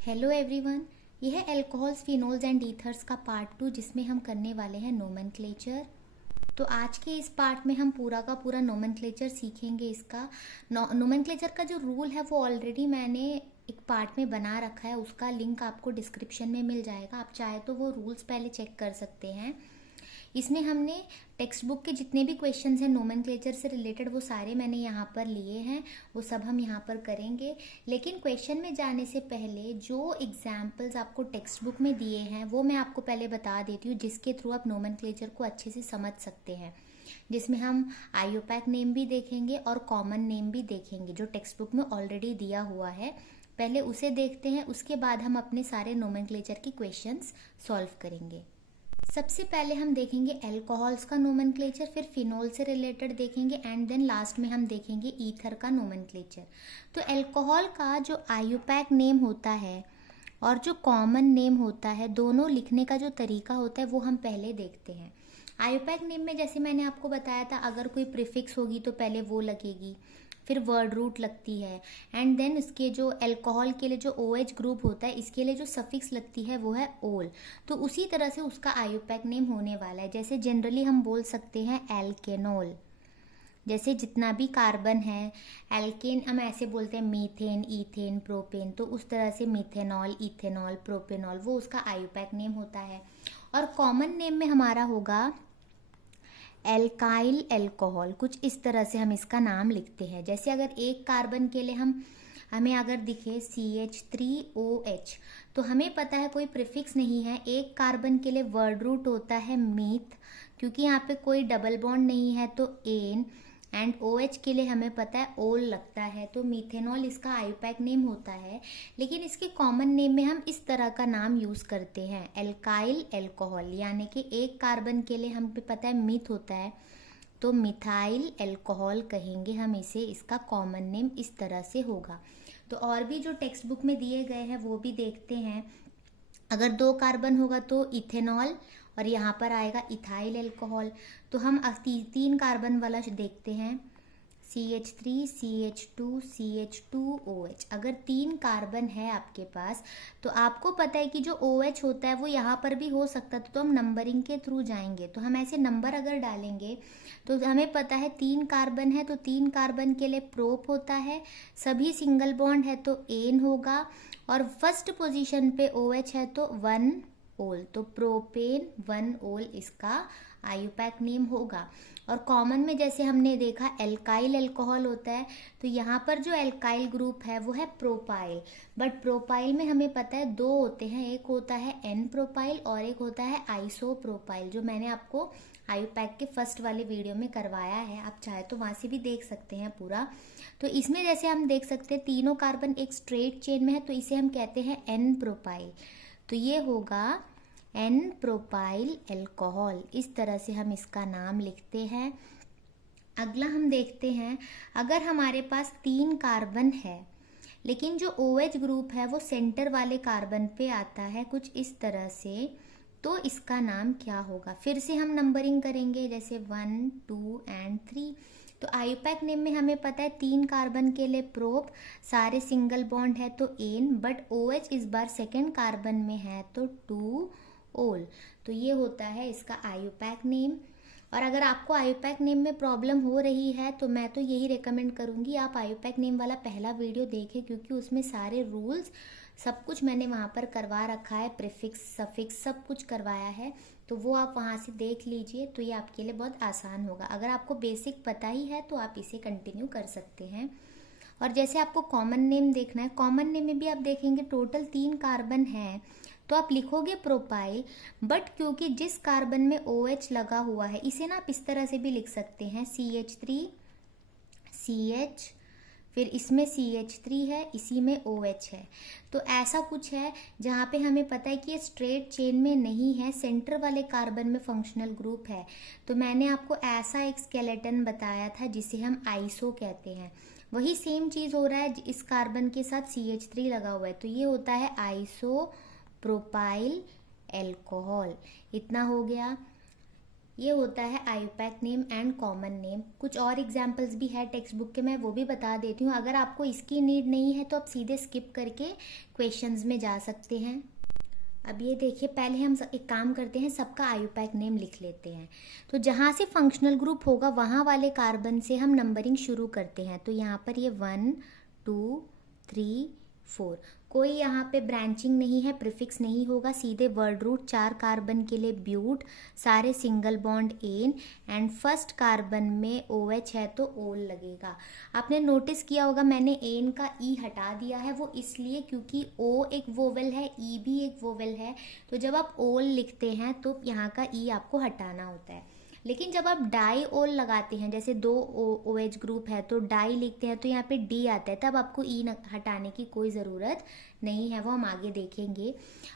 Hello everyone, यह है alcohols phenols and ethers का पार्ट 2 जिसमें हम करने वाले हैं नोमेनक्लेचर। तो आज के इस पार्ट में हम पूरा का पूरा नोमेनक्लेचर सीखेंगे। इसका नोमेनक्लेचर का जो रूल है वो ऑलरेडी मैंने एक पार्ट में बना रखा है, उसका लिंक आपको डिस्क्रिप्शन में मिल जाएगा। आप चाहे तो वो रूल्स पहले चेक कर सकते हैं। इसमें हमने टेक्स्ट बुक के जितने भी क्वेश्चंस हैं नोमेनक्लेचर से रिलेटेड वो सारे मैंने यहाँ पर लिए हैं, वो सब हम यहाँ पर करेंगे। लेकिन क्वेश्चन में जाने से पहले जो एग्जाम्पल्स आपको टेक्स्ट बुक में दिए हैं वो मैं आपको पहले बता देती हूँ, जिसके थ्रू आप नोमेनक्लेचर को अच्छे से समझ सकते हैं। जिसमें हम आईयूपैक नेम भी देखेंगे और कॉमन नेम भी देखेंगे, जो टेक्स्ट बुक में ऑलरेडी दिया हुआ है। पहले उसे देखते हैं, उसके बाद हम अपने सारे नोमेनक्लेचर के क्वेश्चंस सॉल्व करेंगे। सबसे पहले हम देखेंगे अल्कोहल्स का नोमेनक्लेचर, फिर फिनोल से रिलेटेड देखेंगे एंड देन लास्ट में हम देखेंगे ईथर का नोमेनक्लेचर। तो अल्कोहल का जो आईयूपैक नेम होता है और जो कॉमन नेम होता है, दोनों लिखने का जो तरीका होता है वो हम पहले देखते हैं। आईयूपैक नेम में जैसे मैंने आपको बताया था, अगर कोई प्रीफिक्स होगी तो पहले वो लगेगी, फिर वर्ड रूट लगती है एंड देन इसके जो अल्कोहल के लिए जो OH ग्रुप होता है, इसके लिए जो सफिक्स लगती है वो है ओल। तो उसी तरह से उसका आईयूपैक नेम होने वाला है। जैसे जनरली हम बोल सकते हैं एल्केनोल, जैसे जितना भी कार्बन है। एल्केन हम ऐसे बोलते हैं मीथेन, ईथेन, प्रोपेन, तो उस तरह से मीथेनॉल, इथेनॉल, प्रोपेनॉल, वो उसका आईयूपैक नेम होता है। और कॉमन नेम में हमारा होगा एल्काइल अल्कोहल, कुछ इस तरह से हम इसका नाम लिखते हैं। जैसे अगर एक कार्बन के लिए हमें अगर दिखे CH3OH, तो हमें पता है कोई प्रीफिक्स नहीं है। एक कार्बन के लिए वर्ड रूट होता है मीथ, क्योंकि यहाँ पे कोई डबल बॉन्ड नहीं है तो एन, एंड OH के लिए हमें पता है ओल लगता है, तो मीथेनॉल इसका आईयूपैक नेम होता है। लेकिन इसके कॉमन नेम में हम इस तरह का नाम यूज करते हैं, एल्काइल अल्कोहल, यानी कि एक कार्बन के लिए हमें पता है मीथ होता है तो मिथाइल अल्कोहल कहेंगे हम इसे। इसका कॉमन नेम इस तरह से होगा। तो और भी जो टेक्स्ट बुक में दिए गए हैं वो भी देखते हैं। अगर 2 कार्बन होगा तो इथेनॉल और यहाँ पर आएगा इथाइल अल्कोहल। तो हम 3 कार्बन वाला देखते हैं, CH3, CH2, CH2OH। अगर 3 कार्बन है आपके पास तो आपको पता है कि जो OH होता है वो यहाँ पर भी हो सकता था, तो हम नंबरिंग के थ्रू जाएंगे। तो हम ऐसे नंबर अगर डालेंगे तो हमें पता है 3 कार्बन है तो 3 कार्बन के लिए प्रोप होता है, सभी सिंगल बॉन्ड है तो एन होगा, और फर्स्ट पोजीशन पे OH है तो 1 ओल, तो प्रोपेन 1 ओल इसका आईयूपैक नेम होगा। और कॉमन में जैसे हमने देखा एल्काइल अल्कोहल होता है, तो यहाँ पर जो एल्काइल ग्रुप है वो है प्रोपाइल। बट प्रोपाइल में हमें पता है 2 होते हैं, एक होता है एन प्रोपाइल और एक होता है आइसो प्रोपाइल, जो मैंने आपको आईयूपैक के फर्स्ट वाले वीडियो में करवाया है। आप चाहे तो वहाँ से भी देख सकते हैं पूरा। तो इसमें जैसे हम देख सकते हैं तीनों कार्बन एक स्ट्रेट चेन में है, तो इसे हम कहते हैं एन प्रोपाइल। तो ये होगा एन प्रोपाइल अल्कोहल, इस तरह से हम इसका नाम लिखते हैं। अगला हम देखते हैं, अगर हमारे पास 3 कार्बन है लेकिन जो OH ग्रुप है वो सेंटर वाले कार्बन पे आता है कुछ इस तरह से, तो इसका नाम क्या होगा। फिर से हम नंबरिंग करेंगे, जैसे 1, 2 एंड 3। तो आईयूपैक नेम में हमें पता है 3 कार्बन के लिए प्रोप, सारे सिंगल बॉन्ड है तो एन, बट OH इस बार सेकेंड कार्बन में है तो 2 ओल। तो ये होता है इसका आईयूपैक नेम। और अगर आपको आईयूपैक नेम में प्रॉब्लम हो रही है तो मैं तो यही रेकमेंड करूंगी आप आईयूपैक नेम वाला पहला वीडियो देखें, क्योंकि उसमें सारे रूल्स सब कुछ मैंने वहाँ पर करवा रखा है, प्रीफिक्स सफिक्स सब कुछ करवाया है। तो वो आप वहाँ से देख लीजिए, तो ये आपके लिए बहुत आसान होगा। अगर आपको बेसिक पता ही है तो आप इसे कंटिन्यू कर सकते हैं। और जैसे आपको कॉमन नेम देखना है, कॉमन नेम में भी आप देखेंगे टोटल 3 कार्बन है तो आप लिखोगे प्रोपाइल, बट क्योंकि जिस कार्बन में OH लगा हुआ है, इसे ना आप इस तरह से भी लिख सकते हैं, CH3 CH, फिर इसमें CH3 है, इसी में OH है। तो ऐसा कुछ है जहाँ पे हमें पता है कि ये स्ट्रेट चेन में नहीं है, सेंटर वाले कार्बन में फंक्शनल ग्रुप है। तो मैंने आपको ऐसा एक स्केलेटन बताया था जिसे हम आइसो कहते हैं। वही सेम चीज़ हो रहा है, इस कार्बन के साथ CH3 लगा हुआ है तो ये होता है आइसो प्रोपाइल अल्कोहल। इतना हो गया। ये होता है IUPAC name and common name. कुछ और एग्जांपल्स भी है टेक्स्ट बुक के, मैं वो भी बता देती हूँ। अगर आपको इसकी नीड नहीं है तो आप सीधे स्किप करके क्वेश्चंस में जा सकते हैं। अब ये देखिए, पहले हम एक काम करते हैं, सबका आईयूपैक नेम लिख लेते हैं। तो जहाँ से फंक्शनल ग्रुप होगा वहाँ वाले कार्बन से हम नंबरिंग शुरू करते हैं। तो यहाँ पर ये 1 2 3 4, कोई यहाँ पे ब्रांचिंग नहीं है, प्रीफिक्स नहीं होगा, सीधे वर्ड रूट। 4 कार्बन के लिए ब्यूट, सारे single bond and, and first carbon में OH है तो ओल लगेगा। आपने नोटिस किया होगा मैंने एन का ई हटा दिया है, वो इसलिए क्योंकि ओ एक वोवेल है, ई भी एक वोवेल है। तो जब आप ओल लिखते हैं तो यहाँ का ई आपको हटाना होता है। लेकिन जब आप डाई ओल लगाते हैं, जैसे 2 OH ग्रुप है तो डाई लिखते हैं तो यहाँ पे डी आता है, तब आपको ई हटाने की कोई ज़रूरत नहीं है, वो हम आगे देखेंगे।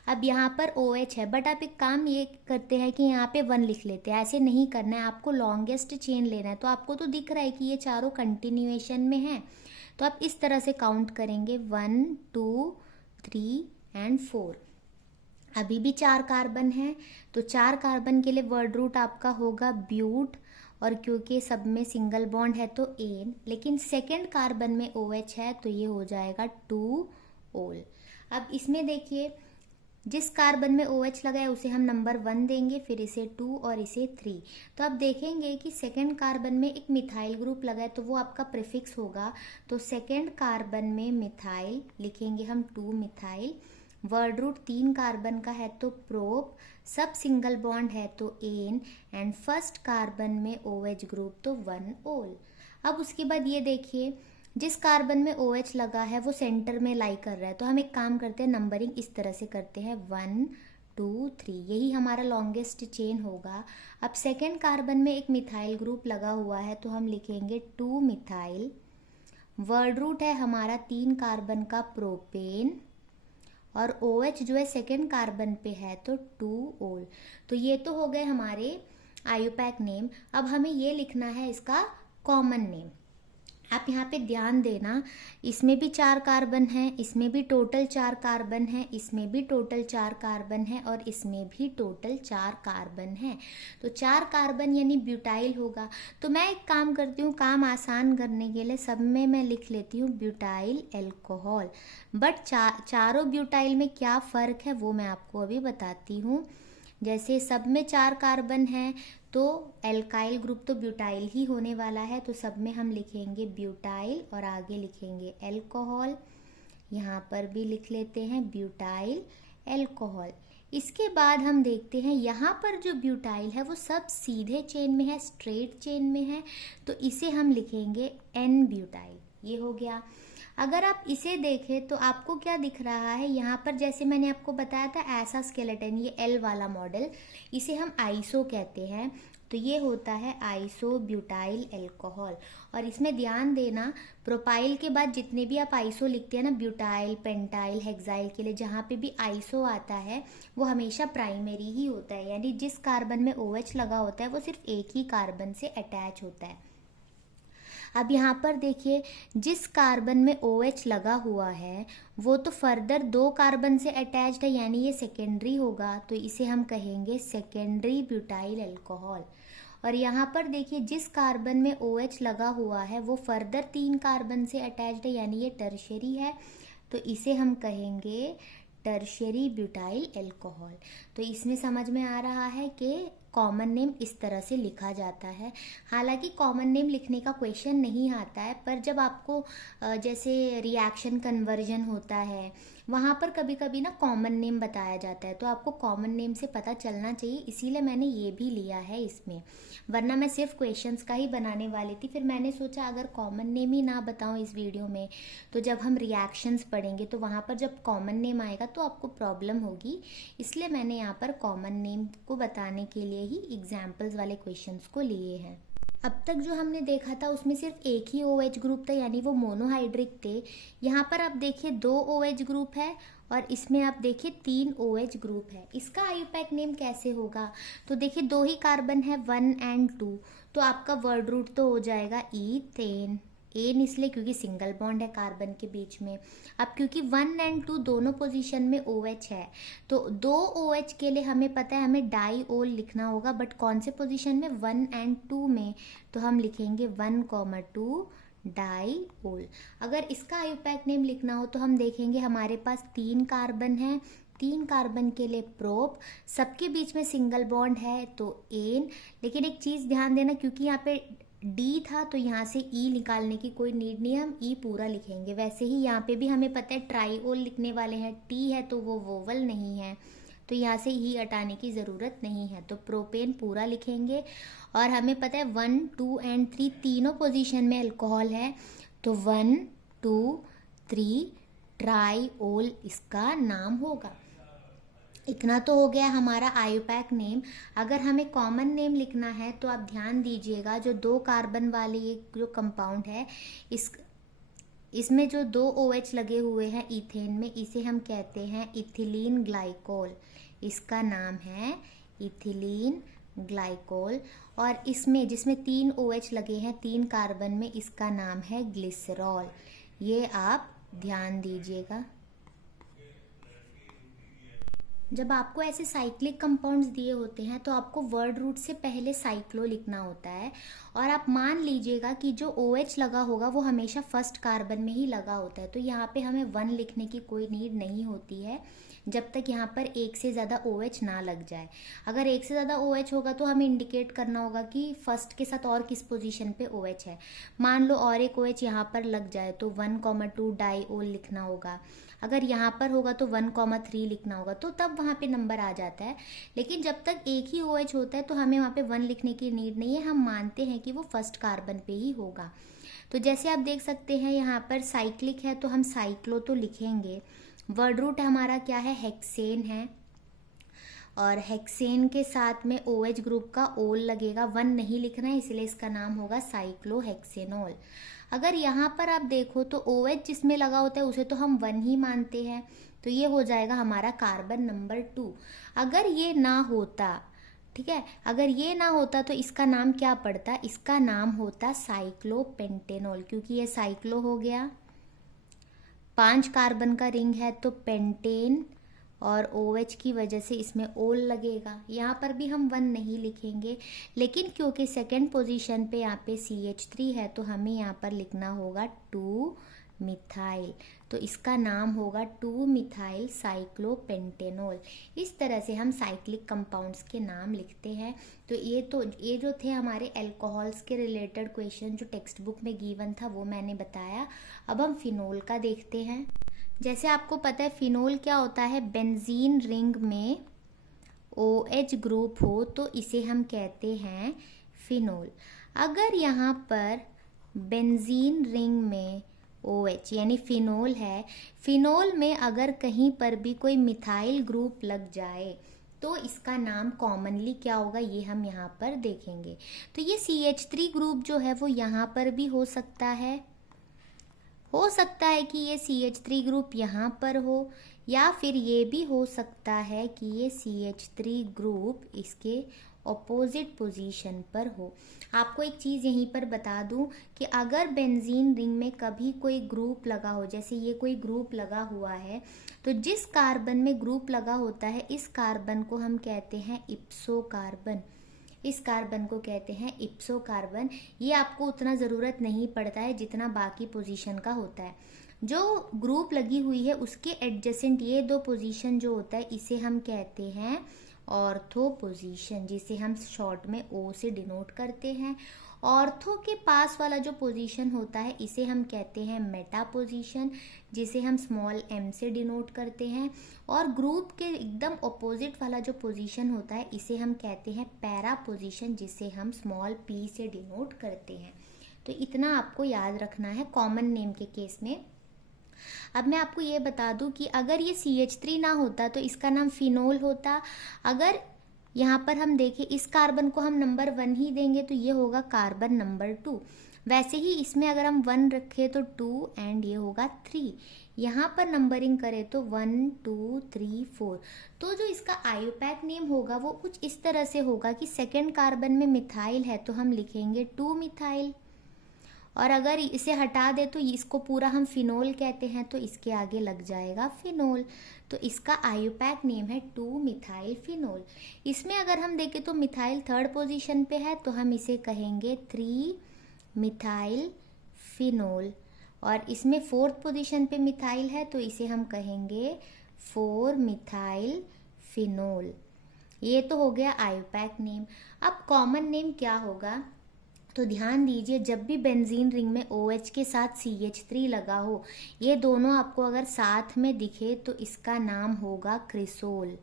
अब यहाँ पर OH है, बट आप एक काम ये करते हैं कि यहाँ पे 1 लिख लेते हैं। ऐसे नहीं करना है, आपको लॉन्गेस्ट चेन लेना है। तो आपको तो दिख रहा है कि ये चारों कंटिन्यूएशन में है, तो आप इस तरह से काउंट करेंगे 1 2 3 एंड 4। अभी भी 4 कार्बन है, तो 4 कार्बन के लिए वर्ड रूट आपका होगा ब्यूट, और क्योंकि सब में सिंगल बॉन्ड है तो एन, लेकिन सेकेंड कार्बन में OH है तो ये हो जाएगा 2 ओल। अब इसमें देखिए, जिस कार्बन में OH लगा है उसे हम नंबर 1 देंगे, फिर इसे 2 और इसे 3। तो अब देखेंगे कि सेकेंड कार्बन में एक मिथाइल ग्रुप लगा है तो वो आपका प्रीफिक्स होगा। तो सेकेंड कार्बन में मिथाइल लिखेंगे हम 2 मिथाइल, वर्ड रूट 3 कार्बन का है तो प्रोप, सब सिंगल बॉन्ड है तो एन, एंड फर्स्ट कार्बन में OH ग्रुप तो 1 ओल। अब उसके बाद ये देखिए, जिस कार्बन में OH लगा है वो सेंटर में लाई कर रहा है, तो हम एक काम करते हैं, नंबरिंग इस तरह से करते हैं 1 2 3, यही हमारा लॉन्गेस्ट चेन होगा। अब सेकेंड कार्बन में एक मिथाइल ग्रुप लगा हुआ है तो हम लिखेंगे 2 मिथाइल, वर्ड रूट है हमारा 3 कार्बन का प्रोपेन, और OH जो है सेकेंड कार्बन पे है तो 2 ओल। तो ये तो हो गए हमारे आईयूपैक नेम। अब हमें ये लिखना है इसका कॉमन नेम। आप यहाँ पे ध्यान देना, इसमें भी 4 कार्बन है, इसमें भी टोटल 4 कार्बन है, इसमें भी टोटल 4 कार्बन है, और इसमें भी टोटल 4 कार्बन है। तो 4 कार्बन यानी ब्यूटाइल होगा। तो मैं एक काम करती हूँ, काम आसान करने के लिए सब में मैं लिख लेती हूँ ब्यूटाइल एल्कोहल। बट चारों ब्यूटाइल में क्या फ़र्क है वो मैं आपको अभी बताती हूँ। जैसे सब में 4 कार्बन है तो एल्काइल ग्रुप तो ब्यूटाइल ही होने वाला है, तो सब में हम लिखेंगे ब्यूटाइल और आगे लिखेंगे एल्कोहल। यहाँ पर भी लिख लेते हैं ब्यूटाइल एल्कोहल। इसके बाद हम देखते हैं यहाँ पर जो ब्यूटाइल है वो सब सीधे चेन में है, स्ट्रेट चेन में है, तो इसे हम लिखेंगे N ब्यूटाइल। ये हो गया। अगर आप इसे देखें तो आपको क्या दिख रहा है, यहाँ पर जैसे मैंने आपको बताया था ऐसा स्केलेटन, ये L वाला मॉडल, इसे हम आइसो कहते हैं। तो ये होता है आइसो ब्यूटाइल एल्कोहल। और इसमें ध्यान देना, प्रोपाइल के बाद जितने भी आप आइसो लिखते हैं ना, ब्यूटाइल, पेंटाइल, हेक्साइल के लिए जहाँ पे भी आइसो आता है वो हमेशा प्राइमरी ही होता है, यानी जिस कार्बन में OH लगा होता है वो सिर्फ एक ही कार्बन से अटैच होता है। अब यहाँ पर देखिए, जिस कार्बन में OH लगा हुआ है वो तो फर्दर 2 कार्बन से अटैच्ड है, यानी ये सेकेंडरी होगा, तो इसे हम कहेंगे सेकेंडरी ब्यूटाइल अल्कोहल। और यहाँ पर देखिए, जिस कार्बन में OH लगा हुआ है वो फर्दर 3 कार्बन से अटैच्ड है, यानी ये टर्शरी है, तो इसे हम कहेंगे टर्शरी ब्यूटाइल अल्कोहल। तो इसमें समझ में आ रहा है कि कॉमन नेम इस तरह से लिखा जाता है। हालांकि कॉमन नेम लिखने का क्वेश्चन नहीं आता है, पर जब आपको जैसे रिएक्शन कन्वर्जन होता है वहाँ पर कभी कभी ना कॉमन नेम बताया जाता है, तो आपको कॉमन नेम से पता चलना चाहिए, इसीलिए मैंने ये भी लिया है इसमें, वरना मैं सिर्फ क्वेश्चंस का ही बनाने वाली थी। फिर मैंने सोचा अगर कॉमन नेम ही ना बताऊँ इस वीडियो में तो जब हम रिएक्शंस पढ़ेंगे तो वहाँ पर जब कॉमन नेम आएगा तो आपको प्रॉब्लम होगी, इसलिए मैंने यहाँ पर कॉमन नेम को बताने के लिए ही एग्जाम्पल्स वाले क्वेश्चंस को लिए हैं। अब तक जो हमने देखा था उसमें सिर्फ एक ही OH ग्रुप था, यानी वो मोनोहाइड्रिक थे। यहाँ पर आप देखिए 2 OH ग्रुप है और इसमें आप देखिए 3 OH ग्रुप है। इसका आईयूपैक नेम कैसे होगा, तो देखिए 2 ही कार्बन है 1 और 2, तो आपका वर्ड रूट तो हो जाएगा ईथेन, एन इसलिए क्योंकि सिंगल बॉन्ड है कार्बन के बीच में। अब क्योंकि 1 और 2 दोनों पोजीशन में OH है, तो 2 OH के लिए हमें पता है हमें डाईओल लिखना होगा, बट कौन से पोजीशन में, 1 और 2 में, तो हम लिखेंगे 1,2 डाईओल। अगर इसका आयुपैक नेम लिखना हो तो हम देखेंगे हमारे पास 3 कार्बन है, 3 कार्बन के लिए प्रोप, सबके बीच में सिंगल बॉन्ड है तो एन। लेकिन एक चीज़ ध्यान देना, क्योंकि यहाँ पे डी था तो यहाँ से ई निकालने की कोई नीड नहीं है, हम ई पूरा लिखेंगे। वैसे ही यहाँ पे भी हमें पता है ट्राईओल लिखने वाले हैं, टी है तो वो वोवल नहीं है, तो यहाँ से ई हटाने की ज़रूरत नहीं है, तो प्रोपेन पूरा लिखेंगे। और हमें पता है 1, 2 और 3 तीनों पोजीशन में अल्कोहल है, तो 1, 2, 3 ट्राईओल इसका नाम होगा। इतना तो हो गया हमारा आयुपैक नेम। अगर हमें कॉमन नेम लिखना है तो आप ध्यान दीजिएगा, जो 2 कार्बन वाली एक जो कंपाउंड है, इसमें जो 2 OH लगे हुए हैं इथेन में, इसे हम कहते हैं इथिलीन ग्लाइकोल। इसका नाम है इथिलीन ग्लाइकोल। और इसमें जिसमें 3 OH लगे हैं 3 कार्बन में, इसका नाम है ग्लिसरॉल। ये आप ध्यान दीजिएगा। जब आपको ऐसे साइक्लिक कंपाउंड्स दिए होते हैं तो आपको वर्ड रूट से पहले साइक्लो लिखना होता है। और आप मान लीजिएगा कि जो OH लगा होगा वो हमेशा फर्स्ट कार्बन में ही लगा होता है, तो यहाँ पे हमें 1 लिखने की कोई नीड नहीं होती है जब तक यहाँ पर एक से ज़्यादा OH ना लग जाए। अगर एक से ज़्यादा OH होगा तो हमें इंडिकेट करना होगा कि फर्स्ट के साथ और किस पोजीशन पे OH है। मान लो और एक OH यहाँ पर लग जाए तो 1,2 डाईओल लिखना होगा। अगर यहाँ पर होगा तो 1,3 लिखना होगा, तो तब वहाँ पे नंबर आ जाता है। लेकिन जब तक एक ही OH होता है तो हमें वहाँ पे 1 लिखने की नीड नहीं है, हम मानते हैं कि वो फर्स्ट कार्बन पे ही होगा। तो जैसे आप देख सकते हैं यहाँ पर साइक्लिक है तो हम साइक्लो तो लिखेंगे। वर्ड रूट हमारा क्या है, हेक्सेन है, और हेक्सेन के साथ में OH ग्रुप का ओल लगेगा, 1 नहीं लिखना है इसलिए इसका नाम होगा साइक्लोहेक्सेनोल। अगर यहाँ पर आप देखो तो OH जिसमें लगा होता है उसे तो हम 1 ही मानते हैं, तो ये हो जाएगा हमारा कार्बन नंबर 2। अगर ये ना होता, ठीक है, अगर ये ना होता तो इसका नाम क्या पड़ता, इसका नाम होता साइक्लोपेंटेनॉल, क्योंकि ये साइक्लो हो गया, 5 कार्बन का रिंग है तो पेंटेन, और OH की वजह से इसमें ओल लगेगा। यहाँ पर भी हम 1 नहीं लिखेंगे, लेकिन क्योंकि सेकेंड पोजीशन पे यहाँ पे CH3 है तो हमें यहाँ पर लिखना होगा 2 मिथाइल, तो इसका नाम होगा 2 मिथाइल साइक्लोपेंटेनॉल। इस तरह से हम साइक्लिक कंपाउंड्स के नाम लिखते हैं। तो ये जो थे हमारे अल्कोहल्स के रिलेटेड क्वेश्चन जो टेक्स्ट बुक में गिवन था वो मैंने बताया। अब हम फिनोल का देखते हैं। जैसे आपको पता है फिनोल क्या होता है, बेंजीन रिंग में OH ग्रुप हो तो इसे हम कहते हैं फिनोल। अगर यहाँ पर बेंजीन रिंग में OH यानी फिनोल है, फिनोल में अगर कहीं पर भी कोई मिथाइल ग्रुप लग जाए तो इसका नाम कॉमनली क्या होगा, ये हम यहाँ पर देखेंगे। तो ये CH3 ग्रुप जो है वो यहाँ पर भी हो सकता है कि ये CH3 ग्रुप यहाँ पर हो, या फिर ये भी हो सकता है कि ये CH3 ग्रुप इसके ऑपोजिट पोजीशन पर हो। आपको एक चीज़ यहीं पर बता दूं कि अगर बेंजीन रिंग में कभी कोई ग्रुप लगा हो, जैसे ये कोई ग्रुप लगा हुआ है, तो जिस कार्बन में ग्रुप लगा होता है इस कार्बन को हम कहते हैं इप्सो कार्बन। इस कार्बन को कहते हैं इप्सो कार्बन। ये आपको उतना ज़रूरत नहीं पड़ता है जितना बाकी पोजीशन का होता है। जो ग्रुप लगी हुई है उसके एडजेसेंट ये 2 पोजीशन जो होता है इसे हम कहते हैं ऑर्थो पोजीशन, जिसे हम शॉर्ट में O से डिनोट करते हैं। ऑर्थो के पास वाला जो पोजीशन होता है इसे हम कहते हैं मेटा पोजीशन, जिसे हम स्मॉल m से डिनोट करते हैं। और ग्रुप के एकदम ऑपोजिट वाला जो पोजीशन होता है इसे हम कहते हैं पैरा पोजीशन, जिसे हम स्मॉल p से डिनोट करते हैं। तो इतना आपको याद रखना है कॉमन नेम के केस में। अब मैं आपको ये बता दूं कि अगर ये CH3 ना होता तो इसका नाम फिनोल होता। अगर यहाँ पर हम देखें इस कार्बन को हम नंबर 1 ही देंगे तो ये होगा कार्बन नंबर 2। वैसे ही इसमें अगर हम 1 रखें तो 2 एंड ये होगा 3। यहाँ पर नंबरिंग करें तो 1 2 3 4। तो जो इसका आयुपैक नेम होगा वो कुछ इस तरह से होगा कि सेकेंड कार्बन में मिथाइल है तो हम लिखेंगे 2 मिथाइल, और अगर इसे हटा दे तो इसको पूरा हम फिनोल कहते हैं, तो इसके आगे लग जाएगा फिनोल। तो इसका आयुपैक नेम है 2-मिथाइल फिनोल। इसमें अगर हम देखें तो मिथाइल थर्ड पोजीशन पे है, तो हम इसे कहेंगे 3-मिथाइल फिनोल। और इसमें फोर्थ पोजीशन पे मिथाइल है, तो इसे हम कहेंगे 4-मिथाइल फिनोल। ये तो हो गया आयुपैक नेम। अब कॉमन नेम क्या होगा, तो ध्यान दीजिए, जब भी बेंजीन रिंग में OH के साथ CH3 लगा हो, ये दोनों आपको अगर साथ में दिखे तो इसका नाम होगा क्रिसोल।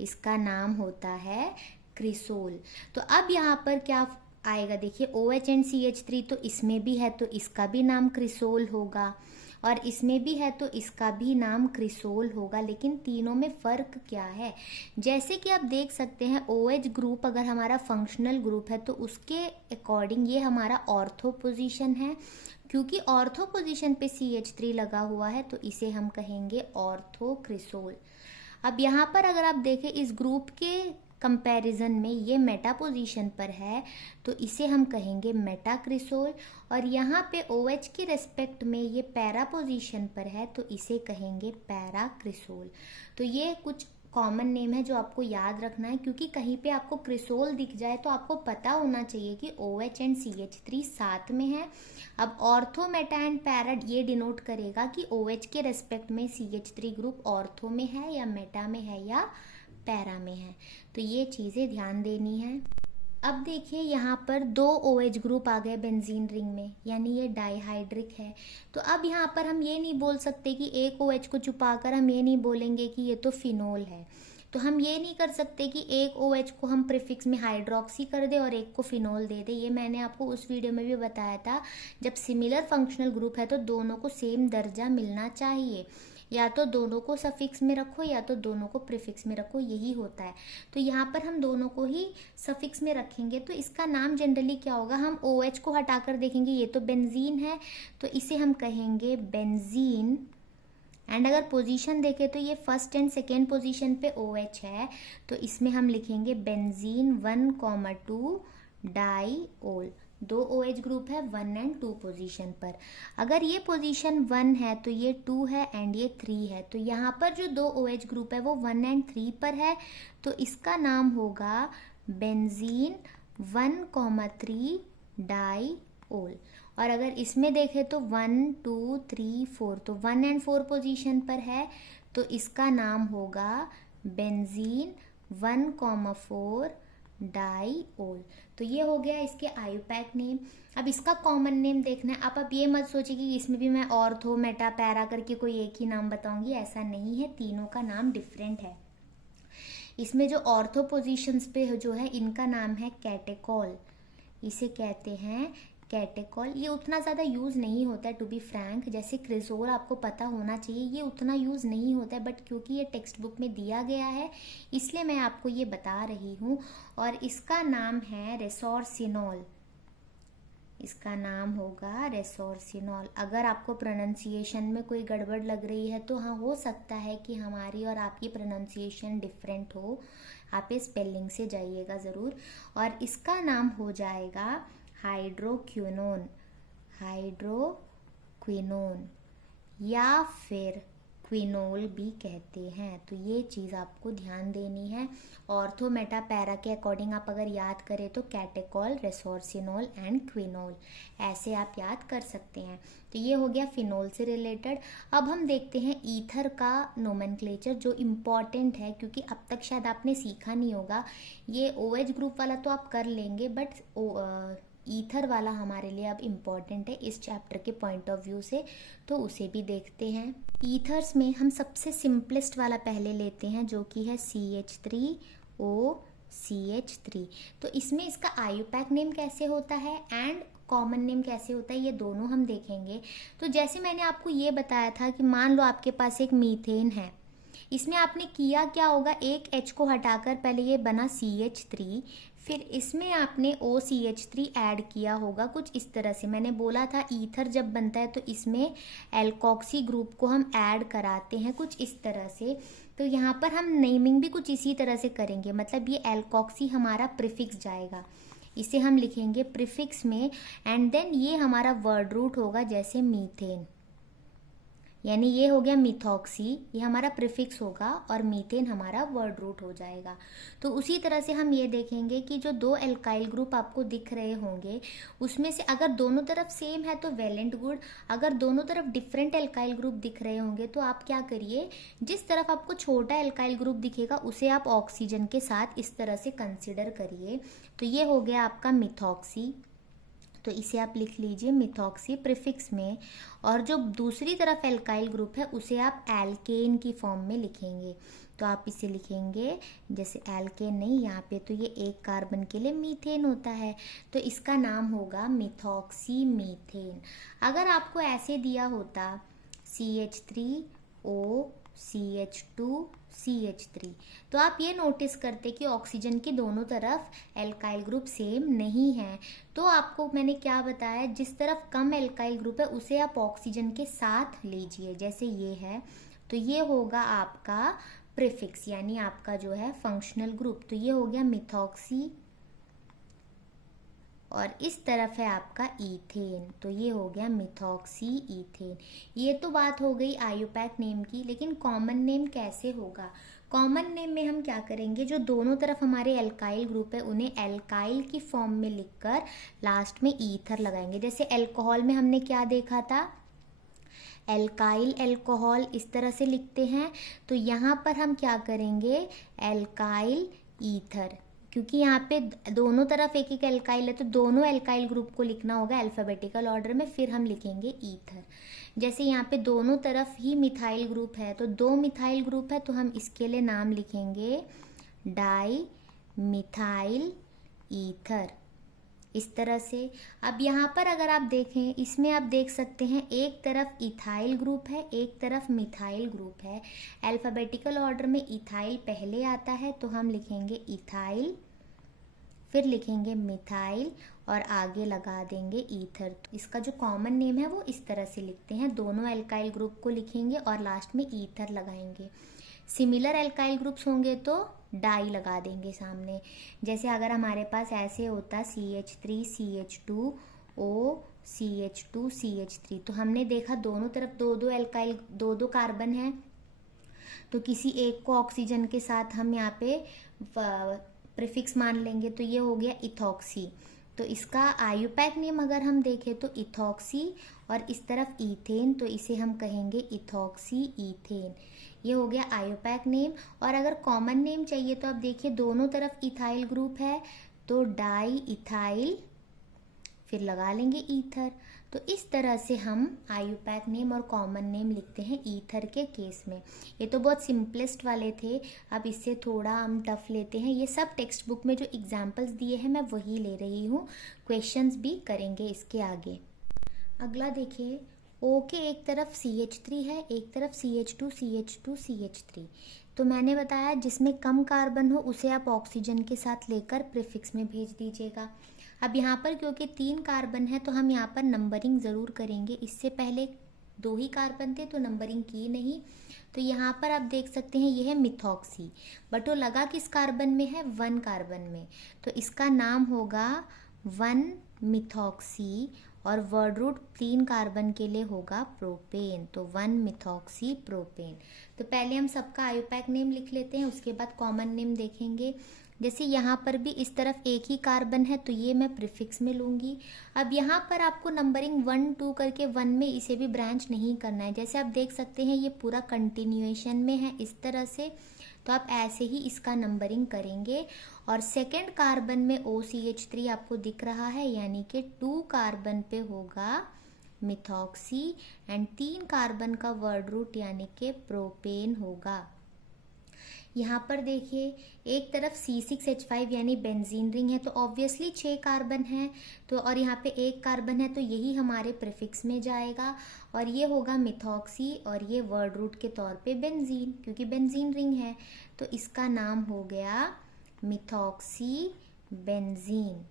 इसका नाम होता है क्रिसोल। तो अब यहाँ पर क्या आएगा, देखिए OH एंड CH3 तो इसमें भी है, तो इसका भी नाम क्रिसोल होगा, और इसमें भी है तो इसका भी नाम क्रिसोल होगा। लेकिन तीनों में फ़र्क क्या है, जैसे कि आप देख सकते हैं OH ग्रुप अगर हमारा फंक्शनल ग्रुप है तो उसके अकॉर्डिंग ये हमारा ऑर्थो पोजीशन है, क्योंकि ऑर्थो पोजीशन पे CH3 लगा हुआ है, तो इसे हम कहेंगे ऑर्थो क्रिसोल। अब यहाँ पर अगर आप देखें इस ग्रुप के कंपैरिजन में ये मेटा पोजीशन पर है, तो इसे हम कहेंगे मेटा क्रिसोल। और यहाँ पे OH के रेस्पेक्ट में ये पैरा पोजीशन पर है, तो इसे कहेंगे पैरा क्रिसोल। तो ये कुछ कॉमन नेम है जो आपको याद रखना है, क्योंकि कहीं पे आपको क्रिसोल दिख जाए तो आपको पता होना चाहिए कि OH एंड CH3 साथ में है। अब ऑर्थो, मेटा एंड पैरा ये डिनोट करेगा कि OH के रेस्पेक्ट में CH3 ग्रुप ऑर्थो में है या मेटा में है या पैरा में है। तो ये चीज़ें ध्यान देनी है। अब देखिए यहाँ पर 2 OH ग्रुप आ गए बेंजीन रिंग में, यानी ये डाइहाइड्रिक है। तो अब यहाँ पर हम ये नहीं बोल सकते कि एक OH को छुपाकर हम ये नहीं बोलेंगे कि ये तो फिनोल है। तो हम ये नहीं कर सकते कि एक OH को हम प्रीफिक्स में हाइड्रोक्सी कर दे और एक को फिनोल दे दे। ये मैंने आपको उस वीडियो में भी बताया था, जब सिमिलर फंक्शनल ग्रुप है तो दोनों को सेम दर्जा मिलना चाहिए, या तो दोनों को सफिक्स में रखो या तो दोनों को प्रीफिक्स में रखो, यही होता है। तो यहाँ पर हम दोनों को ही सफिक्स में रखेंगे, तो इसका नाम जनरली क्या होगा, हम OH को हटाकर देखेंगे, ये तो बेंजीन है तो इसे हम कहेंगे बेंजीन। एंड अगर पोजीशन देखें तो ये फर्स्ट एंड सेकेंड पोजीशन पे OH है, तो इसमें हम लिखेंगे बेंजीन 1,2 डाईओल। 2 OH ग्रुप है 1 एंड 2 पोजीशन पर। अगर ये पोजीशन 1 है तो ये 2 है एंड ये 3 है, तो यहाँ पर जो 2 OH ग्रुप है वो 1 एंड 3 पर है, तो इसका नाम होगा बेंजीन 1,3 डाईओल। और अगर इसमें देखें तो 1, 2, 3, 4, तो 1 एंड 4 पोजीशन पर है, तो इसका नाम होगा बेंजीन 1,4 डाईओल। तो ये हो गया इसके आयुपैक नेम। अब इसका कॉमन नेम देखना है। आप ये मत सोचिए कि इसमें भी मैं ऑर्थो, मेटा, पैरा करके कोई एक ही नाम बताऊंगी, ऐसा नहीं है, तीनों का नाम डिफरेंट है। इसमें जो ऑर्थो पोजीशंस पे जो है इनका नाम है कैटेकॉल, इसे कहते हैं कैटेकॉल। ये उतना ज़्यादा यूज़ नहीं होता है टू बी फ्रैंक, जैसे क्रिसोल आपको पता होना चाहिए, ये उतना यूज़ नहीं होता है, बट क्योंकि ये टेक्स्ट बुक में दिया गया है इसलिए मैं आपको ये बता रही हूँ। और इसका नाम है रेसोर्सिनॉल, इसका नाम होगा रेसोर्सिनॉल। अगर आपको प्रोनाउंसिएशन में कोई गड़बड़ लग रही है तो हाँ, हो सकता है कि हमारी और आपकी प्रोनाउंसिएशन डिफरेंट हो, आप इस स्पेलिंग से जाइएगा ज़रूर। और इसका नाम हो जाएगा हाइड्रोक्विनोन, हाइड्रोक्विनोन या फिर क्विनोल भी कहते हैं। तो ये चीज़ आपको ध्यान देनी है। ऑर्थो, मेटा, पैरा के अकॉर्डिंग आप अगर याद करें तो कैटेकॉल, रेसोर्सिनोल एंड क्विनोल, ऐसे आप याद कर सकते हैं। तो ये हो गया फिनोल से रिलेटेड। अब हम देखते हैं ईथर का नोमेनक्लेचर, जो इम्पॉर्टेंट है क्योंकि अब तक शायद आपने सीखा नहीं होगा। ये OH ग्रुप वाला तो आप कर लेंगे, बट ईथर वाला हमारे लिए अब इम्पॉर्टेंट है इस चैप्टर के पॉइंट ऑफ व्यू से, तो उसे भी देखते हैं। ईथर्स में हम सबसे सिंपलेस्ट वाला पहले लेते हैं, जो कि है CH3OCH3। तो इसमें इसका आयुपैक नेम कैसे होता है एंड कॉमन नेम कैसे होता है, ये दोनों हम देखेंगे। तो जैसे मैंने आपको ये बताया था कि मान लो आपके पास एक मीथेन है, इसमें आपने किया क्या होगा, एक H को हटाकर पहले ये बना CH3, फिर इसमें आपने OCH3 ऐड किया होगा कुछ इस तरह से। मैंने बोला था ईथर जब बनता है तो इसमें एल्कोक्सी ग्रुप को हम ऐड कराते हैं कुछ इस तरह से। तो यहाँ पर हम नेमिंग भी कुछ इसी तरह से करेंगे, मतलब ये एल्कोक्सी हमारा प्रीफिक्स जाएगा, इसे हम लिखेंगे प्रीफिक्स में, एंड देन ये हमारा वर्ड रूट होगा जैसे मीथेन, यानी ये हो गया मिथॉक्सी, ये हमारा प्रीफिक्स होगा और मीथेन हमारा वर्ड रूट हो जाएगा। तो उसी तरह से हम ये देखेंगे कि जो दो एल्काइल ग्रुप आपको दिख रहे होंगे उसमें से अगर दोनों तरफ सेम है तो वेल एंड गुड, अगर दोनों तरफ डिफरेंट एल्काइल ग्रुप दिख रहे होंगे तो आप क्या करिए, जिस तरफ आपको छोटा एल्काइल ग्रुप दिखेगा उसे आप ऑक्सीजन के साथ इस तरह से कंसिडर करिए। तो ये हो गया आपका मिथॉक्सी, तो इसे आप लिख लीजिए मिथॉक्सी प्रीफिक्स में, और जो दूसरी तरफ एल्काइल ग्रुप है उसे आप एल्केन की फॉर्म में लिखेंगे। तो आप इसे लिखेंगे जैसे एल्केन नहीं, यहाँ पे तो ये एक कार्बन के लिए मीथेन होता है, तो इसका नाम होगा मिथॉक्सी मीथेन। अगर आपको ऐसे दिया होता CH3O CH2 CH3, तो आप ये नोटिस करते कि ऑक्सीजन की दोनों तरफ एल्काइल ग्रुप सेम नहीं है। तो आपको मैंने क्या बताया, जिस तरफ कम एल्काइल ग्रुप है उसे आप ऑक्सीजन के साथ लीजिए, जैसे ये है, तो ये होगा आपका प्रीफिक्स यानी आपका जो है फंक्शनल ग्रुप। तो ये हो गया मिथॉक्सी, और इस तरफ है आपका ईथेन, तो ये हो गया मिथॉक्सी ईथेन। ये तो बात हो गई आयुपैक नेम की, लेकिन कॉमन नेम कैसे होगा। कॉमन नेम में हम क्या करेंगे, जो दोनों तरफ हमारे एल्काइल ग्रुप है उन्हें एल्काइल की फॉर्म में लिखकर लास्ट में ईथर लगाएंगे। जैसे एल्कोहल में हमने क्या देखा था, एल्काइल एल्कोहल इस तरह से लिखते हैं, तो यहाँ पर हम क्या करेंगे, एल्काइल ईथर, क्योंकि यहाँ पे दोनों तरफ एक एक एल्काइल है तो दोनों एल्काइल ग्रुप को लिखना होगा अल्फाबेटिकल ऑर्डर में, फिर हम लिखेंगे ईथर। जैसे यहाँ पे दोनों तरफ ही मिथाइल ग्रुप है, तो दो मिथाइल ग्रुप है तो हम इसके लिए नाम लिखेंगे डाई मिथाइल ईथर, इस तरह से। अब यहाँ पर अगर आप देखें, इसमें आप देख सकते हैं एक तरफ इथाइल ग्रुप है एक तरफ मिथाइल ग्रुप है। अल्फाबेटिकल ऑर्डर में इथाइल पहले आता है तो हम लिखेंगे इथाइल, फिर लिखेंगे मिथाइल और आगे लगा देंगे ईथर। तो इसका जो कॉमन नेम है वो इस तरह से लिखते हैं, दोनों एल्काइल ग्रुप को लिखेंगे और लास्ट में ईथर लगाएंगे। सिमिलर एल्काइल ग्रुप्स होंगे तो डाई लगा देंगे सामने। जैसे अगर हमारे पास ऐसे होता CH3 CH2O CH2 CH3, तो हमने देखा दोनों तरफ दो दो एल्काइल दो दो कार्बन है, तो किसी एक को ऑक्सीजन के साथ हम यहाँ पे प्रीफिक्स मान लेंगे, तो ये हो गया इथॉक्सी। तो इसका आयुपैक नेम अगर हम देखें तो इथॉक्सी, और इस तरफ ईथेन, तो इसे हम कहेंगे इथॉक्सी ईथेन। ये हो गया आयुपैक नेम। और अगर कॉमन नेम चाहिए तो आप देखिए दोनों तरफ इथाइल ग्रुप है तो डाई इथाइल, फिर लगा लेंगे ईथर। तो इस तरह से हम आयुपैक नेम और कॉमन नेम लिखते हैं ईथर के केस में। ये तो बहुत सिंपलेस्ट वाले थे, अब इससे थोड़ा हम टफ लेते हैं। ये सब टेक्स्ट बुक में जो एग्जाम्पल्स दिए हैं मैं वही ले रही हूँ, क्वेश्चंस भी करेंगे इसके आगे। अगला देखिए, O के एक तरफ CH3 है एक तरफ CH2 CH2 CH3, तो मैंने बताया जिसमें कम कार्बन हो उसे आप ऑक्सीजन के साथ लेकर प्रीफिक्स में भेज दीजिएगा। अब यहाँ पर क्योंकि 3 कार्बन है तो हम यहाँ पर नंबरिंग ज़रूर करेंगे, इससे पहले 2 ही कार्बन थे तो नंबरिंग की नहीं। तो यहाँ पर आप देख सकते हैं ये है मिथॉक्सी, बट वो लगा किस कार्बन में है, 1 कार्बन में, तो इसका नाम होगा 1 मिथॉक्सी, और वर्ड रूट 3 कार्बन के लिए होगा प्रोपेन, तो 1 मिथॉक्सी प्रोपेन। तो पहले हम सबका आयुपैक नेम लिख लेते हैं, उसके बाद कॉमन नेम देखेंगे। जैसे यहाँ पर भी इस तरफ एक ही कार्बन है तो ये मैं प्रीफिक्स में लूँगी। अब यहाँ पर आपको नंबरिंग 1 2 करके 1 में इसे भी ब्रांच नहीं करना है। जैसे आप देख सकते हैं ये पूरा कंटिन्यूएशन में है इस तरह से, तो आप ऐसे ही इसका नंबरिंग करेंगे। और सेकेंड कार्बन में OCH3 आपको दिख रहा है, यानी कि 2 कार्बन पे होगा मिथॉक्सी, एंड 3 कार्बन का वर्ड रूट यानी कि प्रोपेन होगा। यहाँ पर देखिए एक तरफ C6H5 यानी बेंजीन रिंग है तो ऑब्वियसली 6 कार्बन है, तो और यहाँ पे 1 कार्बन है तो यही हमारे प्रीफिक्स में जाएगा, और ये होगा मिथॉक्सी, और ये वर्ड रूट के तौर पे बेंजीन, क्योंकि बेंजीन रिंग है तो इसका नाम हो गया मिथॉक्सी बेंजीन।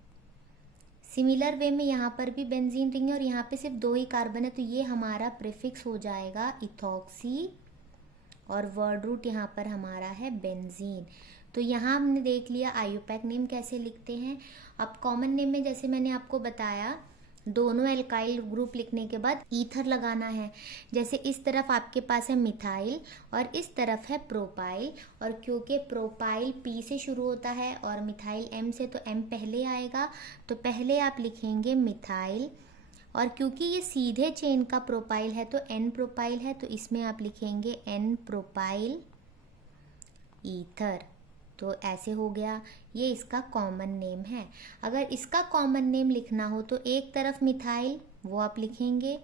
सिमिलर वे में यहाँ पर भी बेंजीन रिंग है और यहाँ पे सिर्फ 2 ही कार्बन है तो ये हमारा प्रीफिक्स हो जाएगा इथॉक्सी, और वर्ड रूट यहाँ पर हमारा है बेंजीन। तो यहाँ हमने देख लिया आईयूपैक नेम कैसे लिखते हैं। अब कॉमन नेम में जैसे मैंने आपको बताया, दोनों एल्काइल ग्रुप लिखने के बाद ईथर लगाना है। जैसे इस तरफ आपके पास है मिथाइल और इस तरफ है प्रोपाइल, और क्योंकि प्रोपाइल पी से शुरू होता है और मिथाइल एम से, तो एम पहले आएगा, तो पहले आप लिखेंगे मिथाइल। और क्योंकि ये सीधे चेन का प्रोपाइल है तो एन प्रोपाइल है, तो इसमें आप लिखेंगे एन प्रोपाइल ईथर। तो ऐसे हो गया, ये इसका कॉमन नेम है। अगर इसका कॉमन नेम लिखना हो तो एक तरफ मिथाइल वो आप लिखेंगे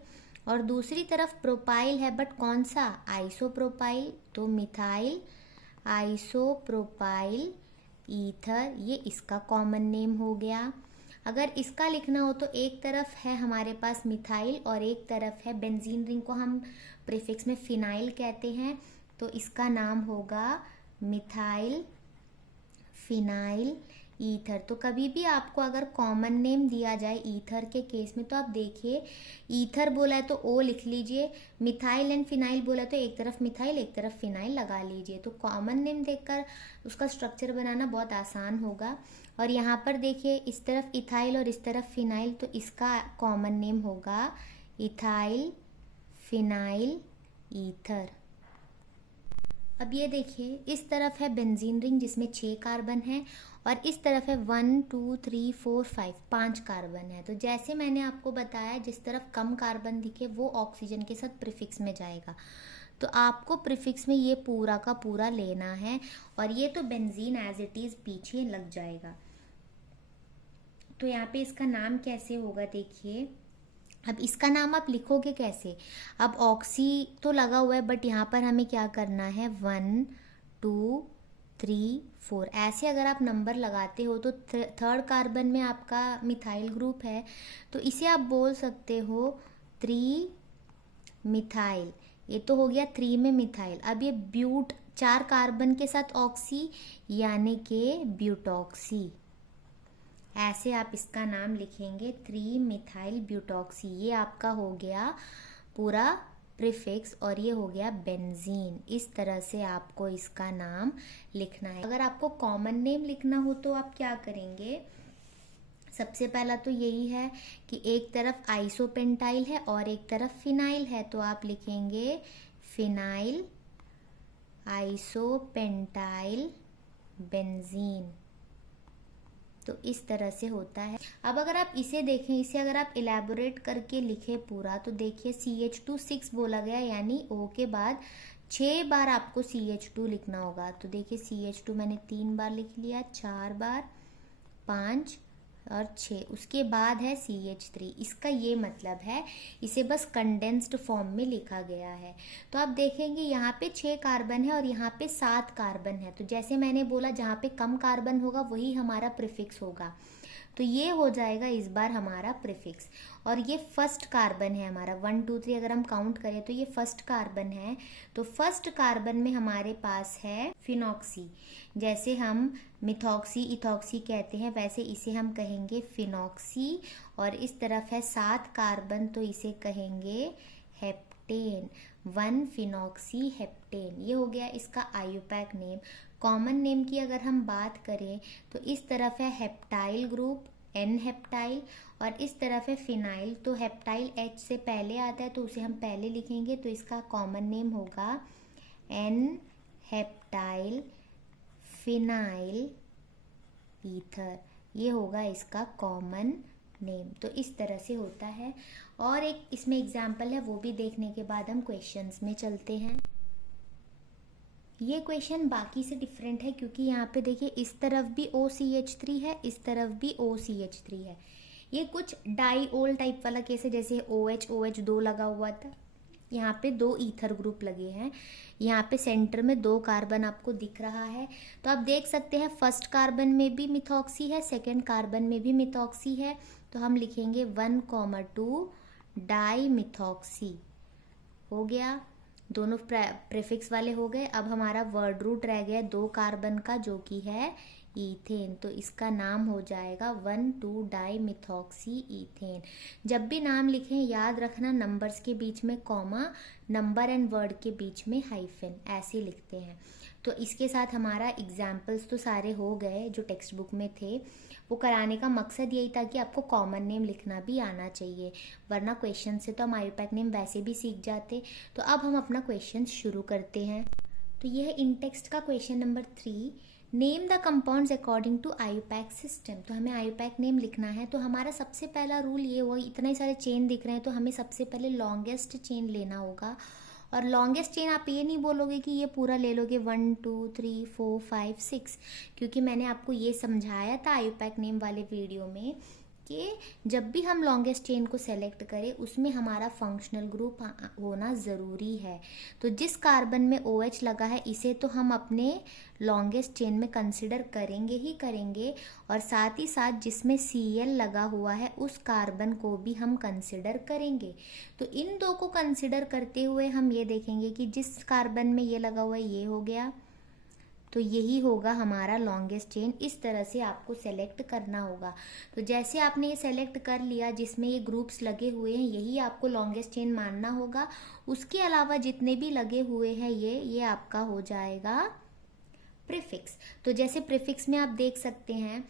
और दूसरी तरफ प्रोपाइल है, बट कौन सा, आइसोप्रोपाइल, तो मिथाइल आइसोप्रोपाइल ईथर, ये इसका कॉमन नेम हो गया। अगर इसका लिखना हो तो एक तरफ है हमारे पास मिथाइल और एक तरफ है बेंजीन रिंग को हम प्रीफिक्स में फिनाइल कहते हैं, तो इसका नाम होगा मिथाइल फिनाइल ईथर। तो कभी भी आपको अगर कॉमन नेम दिया जाए ईथर के केस में, तो आप देखिए ईथर बोला है तो ओ लिख लीजिए, मिथाइल एंड फिनाइल बोला है तो एक तरफ मिथाइल एक तरफ फिनाइल लगा लीजिए। तो कॉमन नेम देखकर उसका स्ट्रक्चर बनाना बहुत आसान होगा। और यहाँ पर देखिए इस तरफ इथाइल और इस तरफ फिनाइल, तो इसका कॉमन नेम होगा इथाइल फिनाइल ईथर। अब ये देखिए इस तरफ है बेंजीन रिंग जिसमें 6 कार्बन है और इस तरफ है 1 2 3 4 5 5 कार्बन है। तो जैसे मैंने आपको बताया, जिस तरफ कम कार्बन दिखे वो ऑक्सीजन के साथ प्रीफिक्स में जाएगा, तो आपको प्रीफिक्स में ये पूरा का पूरा लेना है। और ये तो बेंजीन एज इट इज पीछे लग जाएगा। तो यहाँ पे इसका नाम कैसे होगा देखिए। अब इसका नाम आप लिखोगे कैसे, अब ऑक्सी तो लगा हुआ है बट यहाँ पर हमें क्या करना है, 1 2 3 4 ऐसे अगर आप नंबर लगाते हो तो थर्ड कार्बन में आपका मिथाइल ग्रुप है, तो इसे आप बोल सकते हो 3 मिथाइल। ये तो हो गया 3 में मिथाइल। अब ये ब्यूट 4 कार्बन के साथ ऑक्सी यानी कि ब्यूटॉक्सी, ऐसे आप इसका नाम लिखेंगे 3 मिथाइल ब्यूटॉक्सी। ये आपका हो गया पूरा प्रीफिक्स और ये हो गया बेंजीन। इस तरह से आपको इसका नाम लिखना है। अगर आपको कॉमन नेम लिखना हो तो आप क्या करेंगे, सबसे पहला तो यही है कि एक तरफ आइसोपेंटाइल है और एक तरफ फिनाइल है, तो आप लिखेंगे फिनाइल आइसोपेंटाइल बेंजीन। तो इस तरह से होता है। अब अगर आप इसे देखें, इसे अगर आप इलेबोरेट करके लिखे पूरा, तो देखिए CH2 6 बोला गया, यानी O के बाद 6 बार आपको CH2 लिखना होगा। तो देखिए CH2 मैंने 3 बार लिख लिया, 4 बार, 5 और 6, उसके बाद है CH3। इसका ये मतलब है इसे बस कंडेंस्ड फॉर्म में लिखा गया है। तो आप देखेंगे यहाँ पे 6 कार्बन है और यहाँ पे 7 कार्बन है। तो जैसे मैंने बोला, जहाँ पे कम कार्बन होगा वही हमारा प्रीफिक्स होगा, तो ये हो जाएगा इस बार हमारा प्रीफिक्स। और ये फर्स्ट कार्बन है हमारा, 1 2 3 अगर हम काउंट करें तो ये फर्स्ट कार्बन है। तो फर्स्ट कार्बन में हमारे पास है फिनॉक्सी। जैसे हम मिथॉक्सी इथॉक्सी कहते हैं, वैसे इसे हम कहेंगे फिनॉक्सी। और इस तरफ है 7 कार्बन, तो इसे कहेंगे हेप्टेन, 1 फिनॉक्सी हेप्टेन। ये हो गया इसका आईयूपैक नेम। कॉमन नेम की अगर हम बात करें तो इस तरफ है हेप्टाइल ग्रुप, एन हेप्टाइल, और इस तरफ है फिनाइल। तो हेप्टाइल H से पहले आता है तो उसे हम पहले लिखेंगे, तो इसका कॉमन नेम होगा एन हेप्टाइल फिनाइल ईथर। ये होगा इसका कॉमन नेम। तो इस तरह से होता है। और एक इसमें एग्जाम्पल है, वो भी देखने के बाद हम क्वेश्चंस में चलते हैं। ये क्वेश्चन बाकी से डिफरेंट है क्योंकि यहाँ पे देखिए इस तरफ भी OCH3 है, इस तरफ भी OCH3 है। ये कुछ डाईओल टाइप वाला केस है, जैसे OH 2 लगा हुआ था, यहाँ पे 2 ईथर ग्रुप लगे हैं, यहाँ पे सेंटर में 2 कार्बन आपको दिख रहा है। तो आप देख सकते हैं फर्स्ट कार्बन में भी मिथॉक्सी है, सेकेंड कार्बन में भी मिथॉक्सी है, तो हम लिखेंगे 1,2 डाई मिथॉक्सी। हो गया, दोनों प्रीफिक्स वाले हो गए। अब हमारा वर्ड रूट रह गया 2 कार्बन का, जो कि है ईथेन। तो इसका नाम हो जाएगा 1,2-डाई-मिथॉक्सी ईथेन। जब भी नाम लिखें याद रखना नंबर्स के बीच में कॉमा, नंबर एंड वर्ड के बीच में हाइफन, ऐसे लिखते हैं। तो इसके साथ हमारा एग्जाम्पल्स तो सारे हो गए जो टेक्स्ट बुक में थे। वो कराने का मकसद यही था कि आपको कॉमन नेम लिखना भी आना चाहिए, वरना क्वेश्चन से तो हम आयुपैक नेम वैसे भी सीख जाते। तो अब हम अपना क्वेश्चन शुरू करते हैं। तो यह है इन टेक्स्ट का question number 3, name the compounds according to IUPAC system. तो हमें आयुपैक नेम लिखना है। तो हमारा सबसे पहला रूल ये हुआ, इतने सारे चेन दिख रहे हैं तो हमें सबसे पहले लॉन्गेस्ट चेन लेना होगा। और लॉन्गेस्ट चेन आप ये नहीं बोलोगे कि ये पूरा ले लोगे 1 2 3 4 5 6, क्योंकि मैंने आपको ये समझाया था आयुपैक नेम वाले वीडियो में कि जब भी हम लॉन्गेस्ट चेन को सेलेक्ट करें उसमें हमारा फंक्शनल ग्रुप होना ज़रूरी है। तो जिस कार्बन में OH लगा है इसे तो हम अपने लॉन्गेस्ट चेन में कंसिडर करेंगे ही करेंगे, और साथ ही साथ जिसमें Cl लगा हुआ है उस कार्बन को भी हम कंसिडर करेंगे। तो इन दो को कंसिडर करते हुए हम ये देखेंगे कि जिस कार्बन में ये लगा हुआ है ये हो गया, तो यही होगा हमारा लॉन्गेस्ट चेन। इस तरह से आपको सेलेक्ट करना होगा। तो जैसे आपने ये सेलेक्ट कर लिया जिसमें ये ग्रुप्स लगे हुए हैं यही आपको लॉन्गेस्ट चेन मानना होगा। उसके अलावा जितने भी लगे हुए हैं ये आपका हो जाएगा प्रीफिक्स। तो जैसे प्रीफिक्स में आप देख सकते हैं,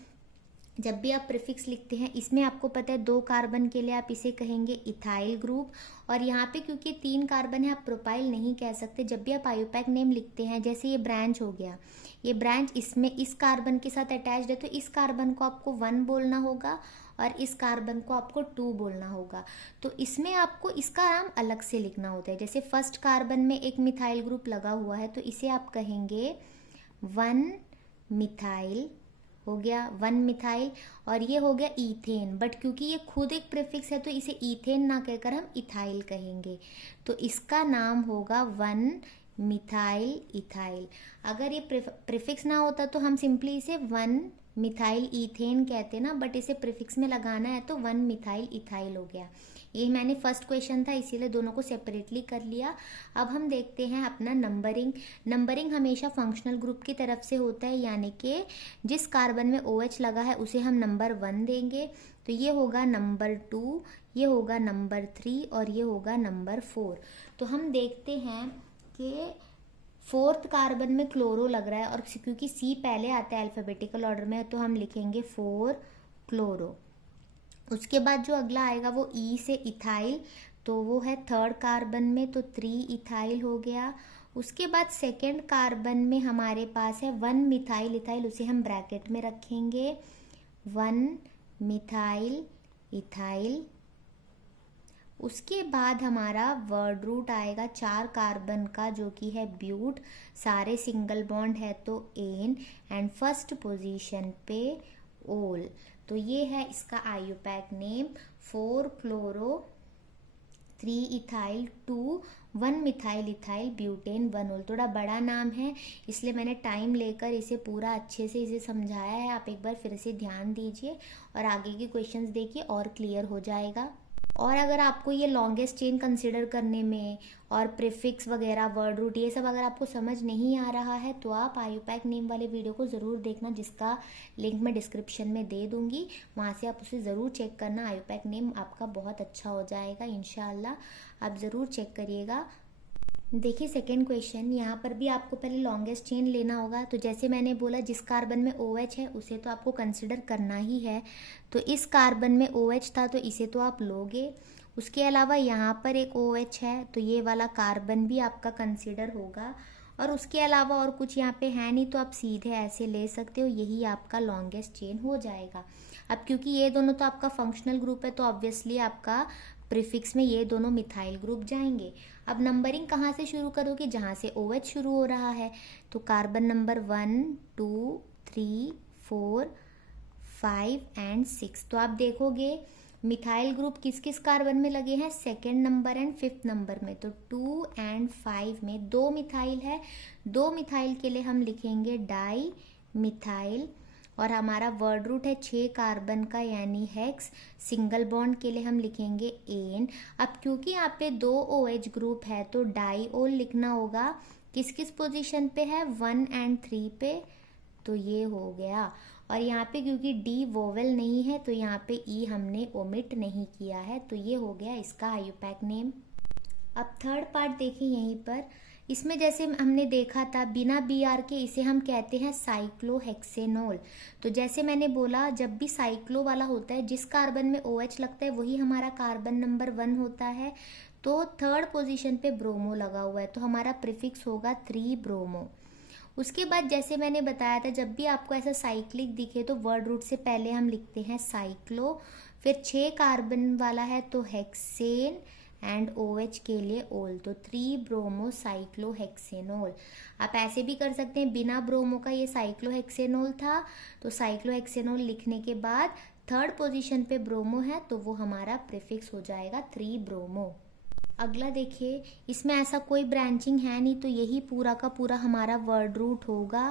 जब भी आप प्रीफिक्स लिखते हैं इसमें आपको पता है 2 कार्बन के लिए आप इसे कहेंगे इथाइल ग्रुप, और यहाँ पे क्योंकि 3 कार्बन है आप प्रोपाइल नहीं कह सकते। जब भी आप आयुपैक नेम लिखते हैं, जैसे ये ब्रांच हो गया, ये ब्रांच इसमें इस कार्बन के साथ अटैच्ड है तो इस कार्बन को आपको 1 बोलना होगा और इस कार्बन को आपको 2 बोलना होगा। तो इसमें आपको इसका नाम अलग से लिखना होता है। जैसे फर्स्ट कार्बन में एक मिथाइल ग्रुप लगा हुआ है तो इसे आप कहेंगे 1 मिथाइल, हो गया 1 मिथाइल, और ये हो गया ईथेन। बट क्योंकि ये खुद एक प्रीफिक्स है तो इसे ईथेन ना कहकर हम इथाइल कहेंगे। तो इसका नाम होगा 1 मिथाइल इथाइल। अगर ये प्रीफिक्स ना होता तो हम सिंपली इसे 1 मिथाइल ईथेन कहते ना, बट इसे प्रीफिक्स में लगाना है तो 1 मिथाइल इथाइल हो गया। ये मैंने फर्स्ट क्वेश्चन था इसीलिए दोनों को सेपरेटली कर लिया। अब हम देखते हैं अपना नंबरिंग। नंबरिंग हमेशा फंक्शनल ग्रुप की तरफ से होता है, यानी कि जिस कार्बन में OH लगा है उसे हम नंबर 1 देंगे। तो ये होगा नंबर 2, ये होगा नंबर 3 और ये होगा नंबर 4। तो हम देखते हैं कि 4th कार्बन में क्लोरो लग रहा है, और क्योंकि C पहले आता है अल्फाबेटिकल ऑर्डर में तो हम लिखेंगे 4 क्लोरो। उसके बाद जो अगला आएगा वो E से इथाइल, तो वो है 3rd कार्बन में, तो 3 इथाइल हो गया। उसके बाद 2nd कार्बन में हमारे पास है 1 मिथाइल इथाइल, उसे हम ब्रैकेट में रखेंगे 1 मिथाइल इथाइल। उसके बाद हमारा वर्ड रूट आएगा 4 कार्बन का जो कि है ब्यूट, सारे सिंगल बॉन्ड है तो एन, एंड फर्स्ट पोजीशन पे ओल। तो ये है इसका IUPAC name 4 chloro 3 ethyl 2 1 methyl ethyl butane 1 ओल। थोड़ा बड़ा नाम है इसलिए मैंने टाइम लेकर इसे पूरा अच्छे से इसे समझाया है। आप एक बार फिर से ध्यान दीजिए और आगे के क्वेश्चंस देखिए और क्लियर हो जाएगा। और अगर आपको ये लॉन्गेस्ट चेन कंसिडर करने में और प्रीफिक्स वगैरह वर्ड रूट ये सब अगर आपको समझ नहीं आ रहा है तो आप आयुपैक नेम वाले वीडियो को ज़रूर देखना, जिसका लिंक मैं डिस्क्रिप्शन में दे दूंगी। वहाँ से आप उसे ज़रूर चेक करना। आयुपैक नेम आपका बहुत अच्छा हो जाएगा इंशाल्लाह। आप ज़रूर चेक करिएगा। देखिए सेकेंड क्वेश्चन, यहाँ पर भी आपको पहले लॉन्गेस्ट चेन लेना होगा। तो जैसे मैंने बोला जिस कार्बन में OH है उसे तो आपको कंसिडर करना ही है। तो इस कार्बन में OH था तो इसे तो आप लोगे। उसके अलावा यहाँ पर एक OH है तो ये वाला कार्बन भी आपका कंसिडर होगा। और उसके अलावा और कुछ यहाँ पे है नहीं तो आप सीधे ऐसे ले सकते हो, यही आपका लॉन्गेस्ट चेन हो जाएगा। अब क्योंकि ये दोनों तो आपका फंक्शनल ग्रुप है तो ऑब्वियसली आपका प्रीफिक्स में ये दोनों मिथाइल ग्रुप जाएंगे। अब नंबरिंग कहाँ से शुरू करोगे? जहाँ से OH शुरू हो रहा है। तो कार्बन नंबर 1 2 3 4 5 एंड 6। तो आप देखोगे मिथाइल ग्रुप किस किस कार्बन में लगे हैं? 2nd number and 5th number में। तो 2 एंड 5 में 2 मिथाइल है। 2 मिथाइल के लिए हम लिखेंगे डाई मिथाइल। और हमारा वर्ड रूट है 6 कार्बन का यानी हेक्स। सिंगल बॉन्ड के लिए हम लिखेंगे एन। अब क्योंकि यहाँ पे 2 OH ग्रुप है तो डाई ओल लिखना होगा। किस किस पोजीशन पे है? 1 एंड 3 पे। तो ये हो गया। और यहाँ पे क्योंकि डी वोवेल नहीं है तो यहाँ पे ई हमने ओमिट नहीं किया है, तो ये हो गया इसका आयुपैक नेम। अब थर्ड पार्ट देखिए यहीं पर, इसमें जैसे हमने देखा था बिना बी आर के इसे हम कहते हैं साइक्लोहेक्सेनोल। तो जैसे मैंने बोला जब भी साइक्लो वाला होता है, जिस कार्बन में OH लगता है वही हमारा कार्बन नंबर 1 होता है। तो थर्ड पोजीशन पे ब्रोमो लगा हुआ है तो हमारा प्रीफिक्स होगा 3 ब्रोमो। उसके बाद जैसे मैंने बताया था जब भी आपको ऐसा साइक्लिक दिखे तो वर्ड रूट से पहले हम लिखते हैं साइक्लो, फिर 6 कार्बन वाला है तो हेक्सेन एंड OH के लिए ओल, तो 3 ब्रोमो साइक्लोहेक्सेनोल। आप ऐसे भी कर सकते हैं, बिना ब्रोमो का ये साइक्लोहेक्सेनोल था तो साइक्लोहेक्सेनोल लिखने के बाद थर्ड पोजीशन पे ब्रोमो है तो वो हमारा प्रीफिक्स हो जाएगा 3 ब्रोमो। अगला देखिए, इसमें ऐसा कोई ब्रांचिंग है नहीं तो यही पूरा का पूरा हमारा वर्ड रूट होगा।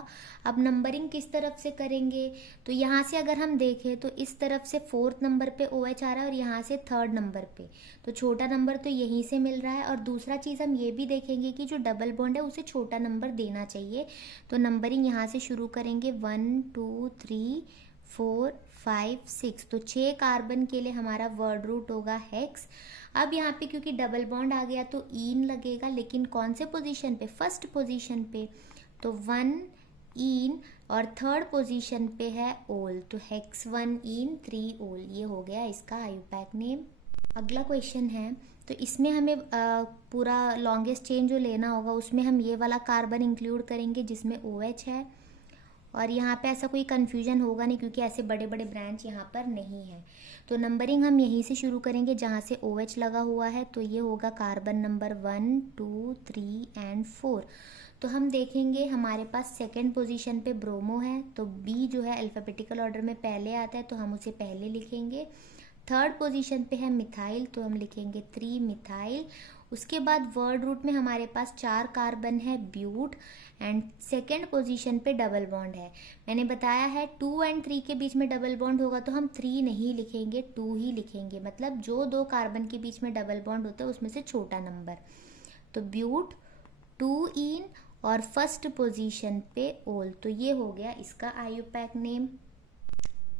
अब नंबरिंग किस तरफ से करेंगे, तो यहाँ से अगर हम देखें तो इस तरफ से 4th नंबर पे OH आ रहा है और यहाँ से 3rd नंबर पे, तो छोटा नंबर तो यहीं से मिल रहा है। और दूसरा चीज़ हम ये भी देखेंगे कि जो डबल बॉन्ड है उसे छोटा नंबर देना चाहिए, तो नंबरिंग यहाँ से शुरू करेंगे 1 2 3 4 5 6, तो 6 कार्बन के लिए हमारा वर्ड रूट होगा हेक्स। अब यहाँ पे क्योंकि डबल बॉन्ड आ गया तो ईन लगेगा, लेकिन कौन से पोजीशन पे, फर्स्ट पोजीशन पे, तो 1 ईन और थर्ड पोजीशन पे है ओल, तो हेक्स 1 ईन 3 ओल, ये हो गया इसका आयुपैक नेम। अगला क्वेश्चन है, तो इसमें हमें पूरा लॉन्गेस्ट चेन जो लेना होगा उसमें हम ये वाला कार्बन इंक्लूड करेंगे जिसमें OH है। और यहाँ पे ऐसा कोई कन्फ्यूजन होगा नहीं क्योंकि ऐसे बड़े बड़े ब्रांच यहाँ पर नहीं है। तो नंबरिंग हम यहीं से शुरू करेंगे जहाँ से OH लगा हुआ है, तो ये होगा कार्बन नंबर 1 2 3 एंड 4। तो हम देखेंगे हमारे पास सेकेंड पोजीशन पे ब्रोमो है, तो बी जो है अल्फ़ाबेटिकल ऑर्डर में पहले आता है तो हम उसे पहले लिखेंगे। थर्ड पोजीशन पे है मिथाइल तो हम लिखेंगे 3 मिथाइल। उसके बाद वर्ड रूट में हमारे पास 4 कार्बन है ब्यूट एंड सेकेंड पोजीशन पे डबल बॉन्ड है। मैंने बताया है 2 एंड 3 के बीच में डबल बॉन्ड होगा तो हम 3 नहीं लिखेंगे 2 ही लिखेंगे, मतलब जो 2 कार्बन के बीच में डबल बॉन्ड होता है उसमें से छोटा नंबर। तो ब्यूट 2 इन और फर्स्ट पोजीशन पे ओल, तो ये हो गया इसका आयुपैक नेम।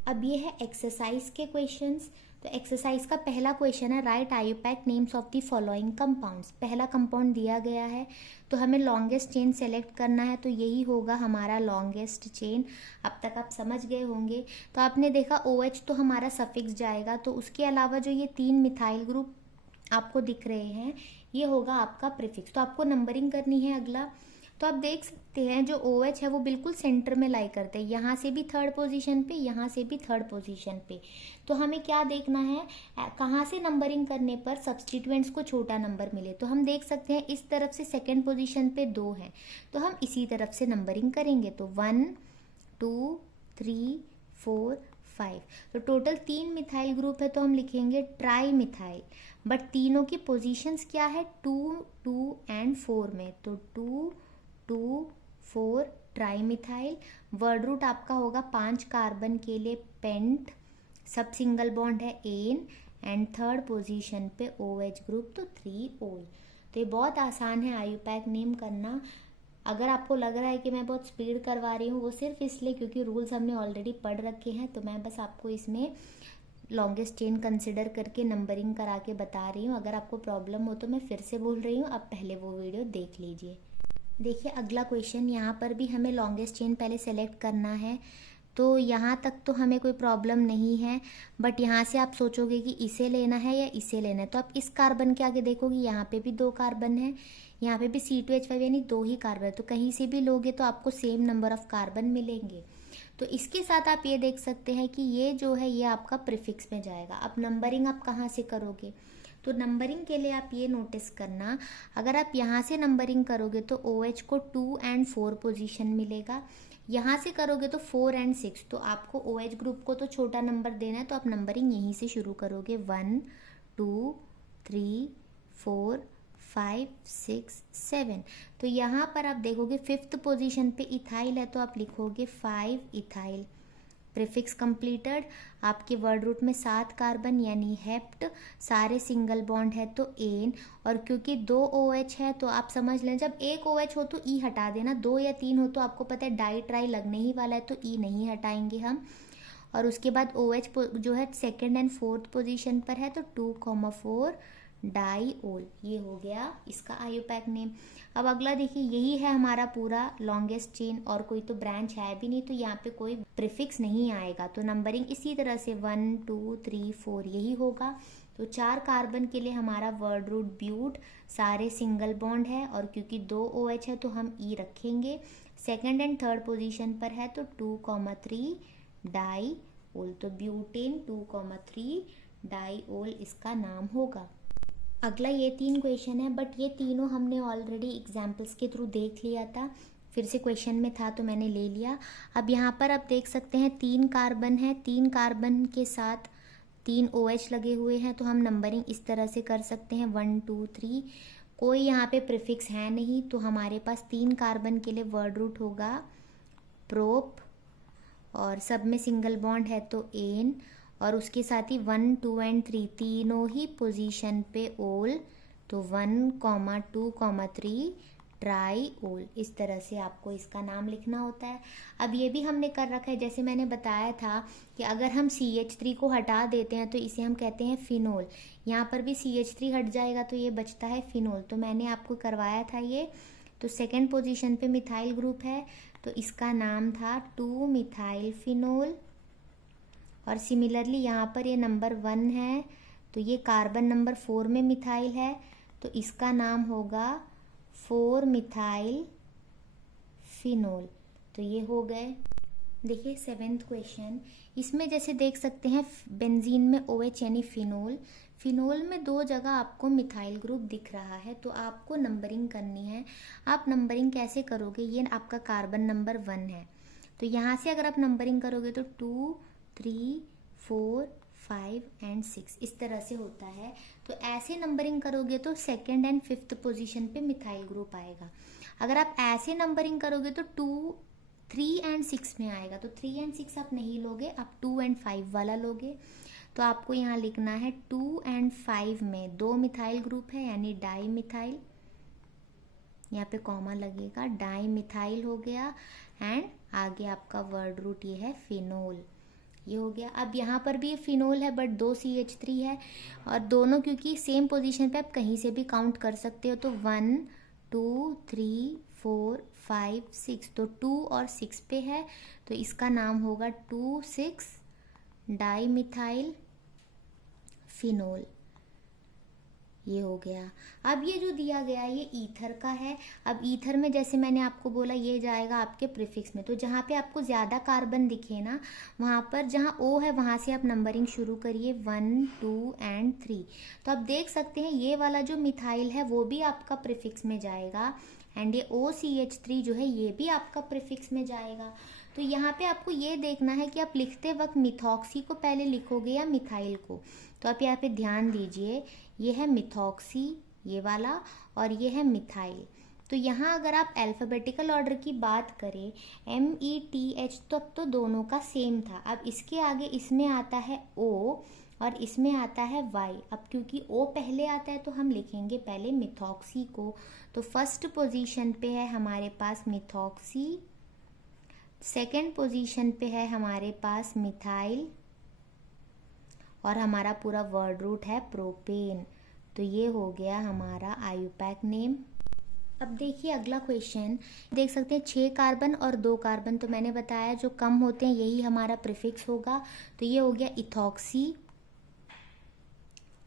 अब ये है एक्सरसाइज के क्वेश्चंस। तो एक्सरसाइज का पहला क्वेश्चन है right IUPAC names of the following compounds. पहला कंपाउंड दिया गया है तो हमें लॉन्गेस्ट चेन सेलेक्ट करना है, तो यही होगा हमारा लॉन्गेस्ट चेन। अब तक आप समझ गए होंगे। तो आपने देखा OH तो हमारा सफिक्स जाएगा, तो उसके अलावा जो ये 3 मिथाइल ग्रुप आपको दिख रहे हैं ये होगा आपका प्रीफिक्स। तो आपको नंबरिंग करनी है। अगला तो आप देख सकते हैं जो OH है वो बिल्कुल सेंटर में लाई करते हैं, यहाँ से भी थर्ड पोजीशन पे, यहाँ से भी थर्ड पोजीशन पे। तो हमें क्या देखना है, कहाँ से नंबरिंग करने पर सब्सटीट्यूएंट्स को छोटा नंबर मिले। तो हम देख सकते हैं इस तरफ से सेकेंड पोजीशन पे 2 है तो हम इसी तरफ से नंबरिंग करेंगे। तो 1 2 3 4 5, तो टोटल 3 मिथाइल ग्रुप है तो हम लिखेंगे ट्राई मिथाइल। बट तीनों की पोजीशंस क्या है 2 2 एंड 4 में, तो 2 2 4 ट्राई मिथाइल। वर्ड रूट आपका होगा 5 कार्बन के लिए पेंट, सब सिंगल बॉन्ड है एन एंड थर्ड पोजीशन पे OH ग्रुप तो 3 ओल। तो ये बहुत आसान है आयुपैक नेम करना। अगर आपको लग रहा है कि मैं बहुत स्पीड करवा रही हूँ वो सिर्फ इसलिए क्योंकि रूल्स हमने ऑलरेडी पढ़ रखे हैं, तो मैं बस आपको इसमें लॉन्गेस्ट चेन कंसिडर करके नंबरिंग करा के बता रही हूँ। अगर आपको प्रॉब्लम हो तो मैं फिर से बोल रही हूँ, आप पहले वो वीडियो देख लीजिए। देखिए अगला क्वेश्चन, यहाँ पर भी हमें लॉन्गेस्ट चेन पहले सेलेक्ट करना है। तो यहाँ तक तो हमें कोई प्रॉब्लम नहीं है, बट यहाँ से आप सोचोगे कि इसे लेना है या इसे लेना है, तो आप इस कार्बन के आगे देखोगे यहाँ पे भी 2 कार्बन है, यहाँ पे भी C2H5 यानी 2 ही कार्बन है। तो कहीं से भी लोगे तो आपको सेम नंबर ऑफ कार्बन मिलेंगे। तो इसके साथ आप ये देख सकते हैं कि ये जो है ये आपका प्रीफिक्स में जाएगा। अब नंबरिंग आप कहाँ से करोगे, तो नंबरिंग के लिए आप ये नोटिस करना, अगर आप यहाँ से नंबरिंग करोगे तो OH को 2 एंड 4 पोजीशन मिलेगा, यहाँ से करोगे तो 4 एंड 6, तो आपको OH ग्रुप को तो छोटा नंबर देना है तो आप नंबरिंग यहीं से शुरू करोगे 1 2 3 4 5 6 7। तो यहाँ पर आप देखोगे 5th पोजीशन पे इथाइल है तो आप लिखोगे 5 इथाइल। प्रीफिक्स कंप्लीटेड, आपके वर्ड रूट में 7 कार्बन यानी हेप्ट, सारे सिंगल बॉन्ड है तो एन, और क्योंकि 2 OH है तो आप समझ लें जब एक OH हो तो ई हटा देना, 2 या 3 हो तो आपको पता है डाई ट्राई लगने ही वाला है तो ई नहीं हटाएंगे हम। और उसके बाद OH जो है सेकेंड एंड फोर्थ पोजीशन पर है तो 2,4 डाईओल, ये हो गया इसका आयोपैक नेम। अब अगला देखिए, यही है हमारा पूरा लॉन्गेस्ट चेन और कोई तो ब्रांच है भी नहीं तो यहाँ पे कोई प्रीफिक्स नहीं आएगा, तो नंबरिंग इसी तरह से 1 2 3 4 यही होगा। तो 4 कार्बन के लिए हमारा वर्ड रूट ब्यूट, सारे सिंगल बॉन्ड है और क्योंकि 2 OH है तो हम ई रखेंगे। सेकेंड एंड थर्ड पोजीशन पर है तो 2,3 डाईओल, तो ब्यूटेन 2,3 डाईओल इसका नाम होगा। अगला ये 3 क्वेश्चन है बट ये तीनों हमने ऑलरेडी एग्जाम्पल्स के थ्रू देख लिया था, फिर से क्वेश्चन में था तो मैंने ले लिया। अब यहाँ पर आप देख सकते हैं 3 कार्बन है, 3 कार्बन के साथ 3 OH लगे हुए हैं तो हम नंबरिंग इस तरह से कर सकते हैं 1 2 3। कोई यहाँ पे प्रीफिक्स है नहीं तो हमारे पास 3 कार्बन के लिए वर्ड रूट होगा प्रोप, और सब में सिंगल बॉन्ड है तो एन, और उसके साथ ही 1 2 एंड 3 तीनों ही पोजीशन पे ओल, तो 1, 2, 3 ट्राईओल, इस तरह से आपको इसका नाम लिखना होता है। अब ये भी हमने कर रखा है, जैसे मैंने बताया था कि अगर हम CH3 को हटा देते हैं तो इसे हम कहते हैं फिनोल, यहाँ पर भी CH3 हट जाएगा तो ये बचता है फिनोल, तो मैंने आपको करवाया था ये। तो सेकेंड पोजीशन पे मिथाइल ग्रुप है तो इसका नाम था 2 मिथाइल फिनोल, और सिमिलरली यहाँ पर ये नंबर 1 है तो ये कार्बन नंबर 4 में मिथाइल है तो इसका नाम होगा 4 मिथाइल फिनोल, तो ये हो गए। देखिए 7th क्वेश्चन, इसमें जैसे देख सकते हैं बेंजीन में OH यानी फिनोल, फिनोल में 2 जगह आपको मिथाइल ग्रुप दिख रहा है तो आपको नंबरिंग करनी है। आप नंबरिंग कैसे करोगे, ये आपका कार्बन नंबर 1 है तो यहाँ से अगर आप नंबरिंग करोगे तो 2 3 4 5 एंड 6 इस तरह से होता है। तो ऐसे नंबरिंग करोगे तो सेकेंड एंड फिफ्थ पोजीशन पे मिथाइल ग्रुप आएगा। अगर आप ऐसे नंबरिंग करोगे तो 2 3 एंड 6 में आएगा, तो 3 एंड 6 आप नहीं लोगे, आप 2 एंड 5 वाला लोगे। तो आपको यहाँ लिखना है 2 एंड 5 में 2 मिथाइल ग्रुप है यानी डाई मिथाइल, यहाँ पे कॉमा लगेगा, डाई मिथाइल हो गया, एंड आगे आपका वर्ड रूट ये है फिनोल, ये हो गया। अब यहाँ पर भी फिनोल है बट 2 CH3 है और दोनों क्योंकि सेम पोजीशन पे आप कहीं से भी काउंट कर सकते हो, तो 1 2 3 4 5 6, तो 2 और 6 पे है तो इसका नाम होगा 2,6 डाई मिथाइल फिनोल, ये हो गया। अब ये जो दिया गया है ये ईथर का है। अब ईथर में जैसे मैंने आपको बोला ये जाएगा आपके प्रीफिक्स में, तो जहाँ पे आपको ज़्यादा कार्बन दिखे ना वहाँ पर जहाँ O है वहाँ से आप नंबरिंग शुरू करिए 1 2 एंड 3। तो आप देख सकते हैं ये वाला जो मिथाइल है वो भी आपका प्रीफिक्स में जाएगा, एंड ये OCH3 जो है ये भी आपका प्रीफिक्स में जाएगा। तो यहाँ पे आपको ये देखना है कि आप लिखते वक्त मिथॉक्सी को पहले लिखोगे या मिथाइल को। तो आप यहाँ पे ध्यान दीजिए, ये है मिथॉक्सी ये वाला और ये है मिथाइल। तो यहाँ अगर आप अल्फ़ाबेटिकल ऑर्डर की बात करें METH तो अब तो दोनों का सेम था। अब इसके आगे इसमें आता है O और इसमें आता है Y। अब क्योंकि O पहले आता है तो हम लिखेंगे पहले मिथॉक्सी को। तो फर्स्ट पोजीशन पे है हमारे पास मिथॉक्सी, सेकेंड पोजीशन पे है हमारे पास मिथाइल और हमारा पूरा वर्ड रूट है प्रोपेन। तो ये हो गया हमारा आयुपैक नेम। अब देखिए अगला क्वेश्चन, देख सकते हैं 6 कार्बन और 2 कार्बन, तो मैंने बताया जो कम होते हैं यही हमारा प्रीफिक्स होगा। तो ये हो गया इथॉक्सी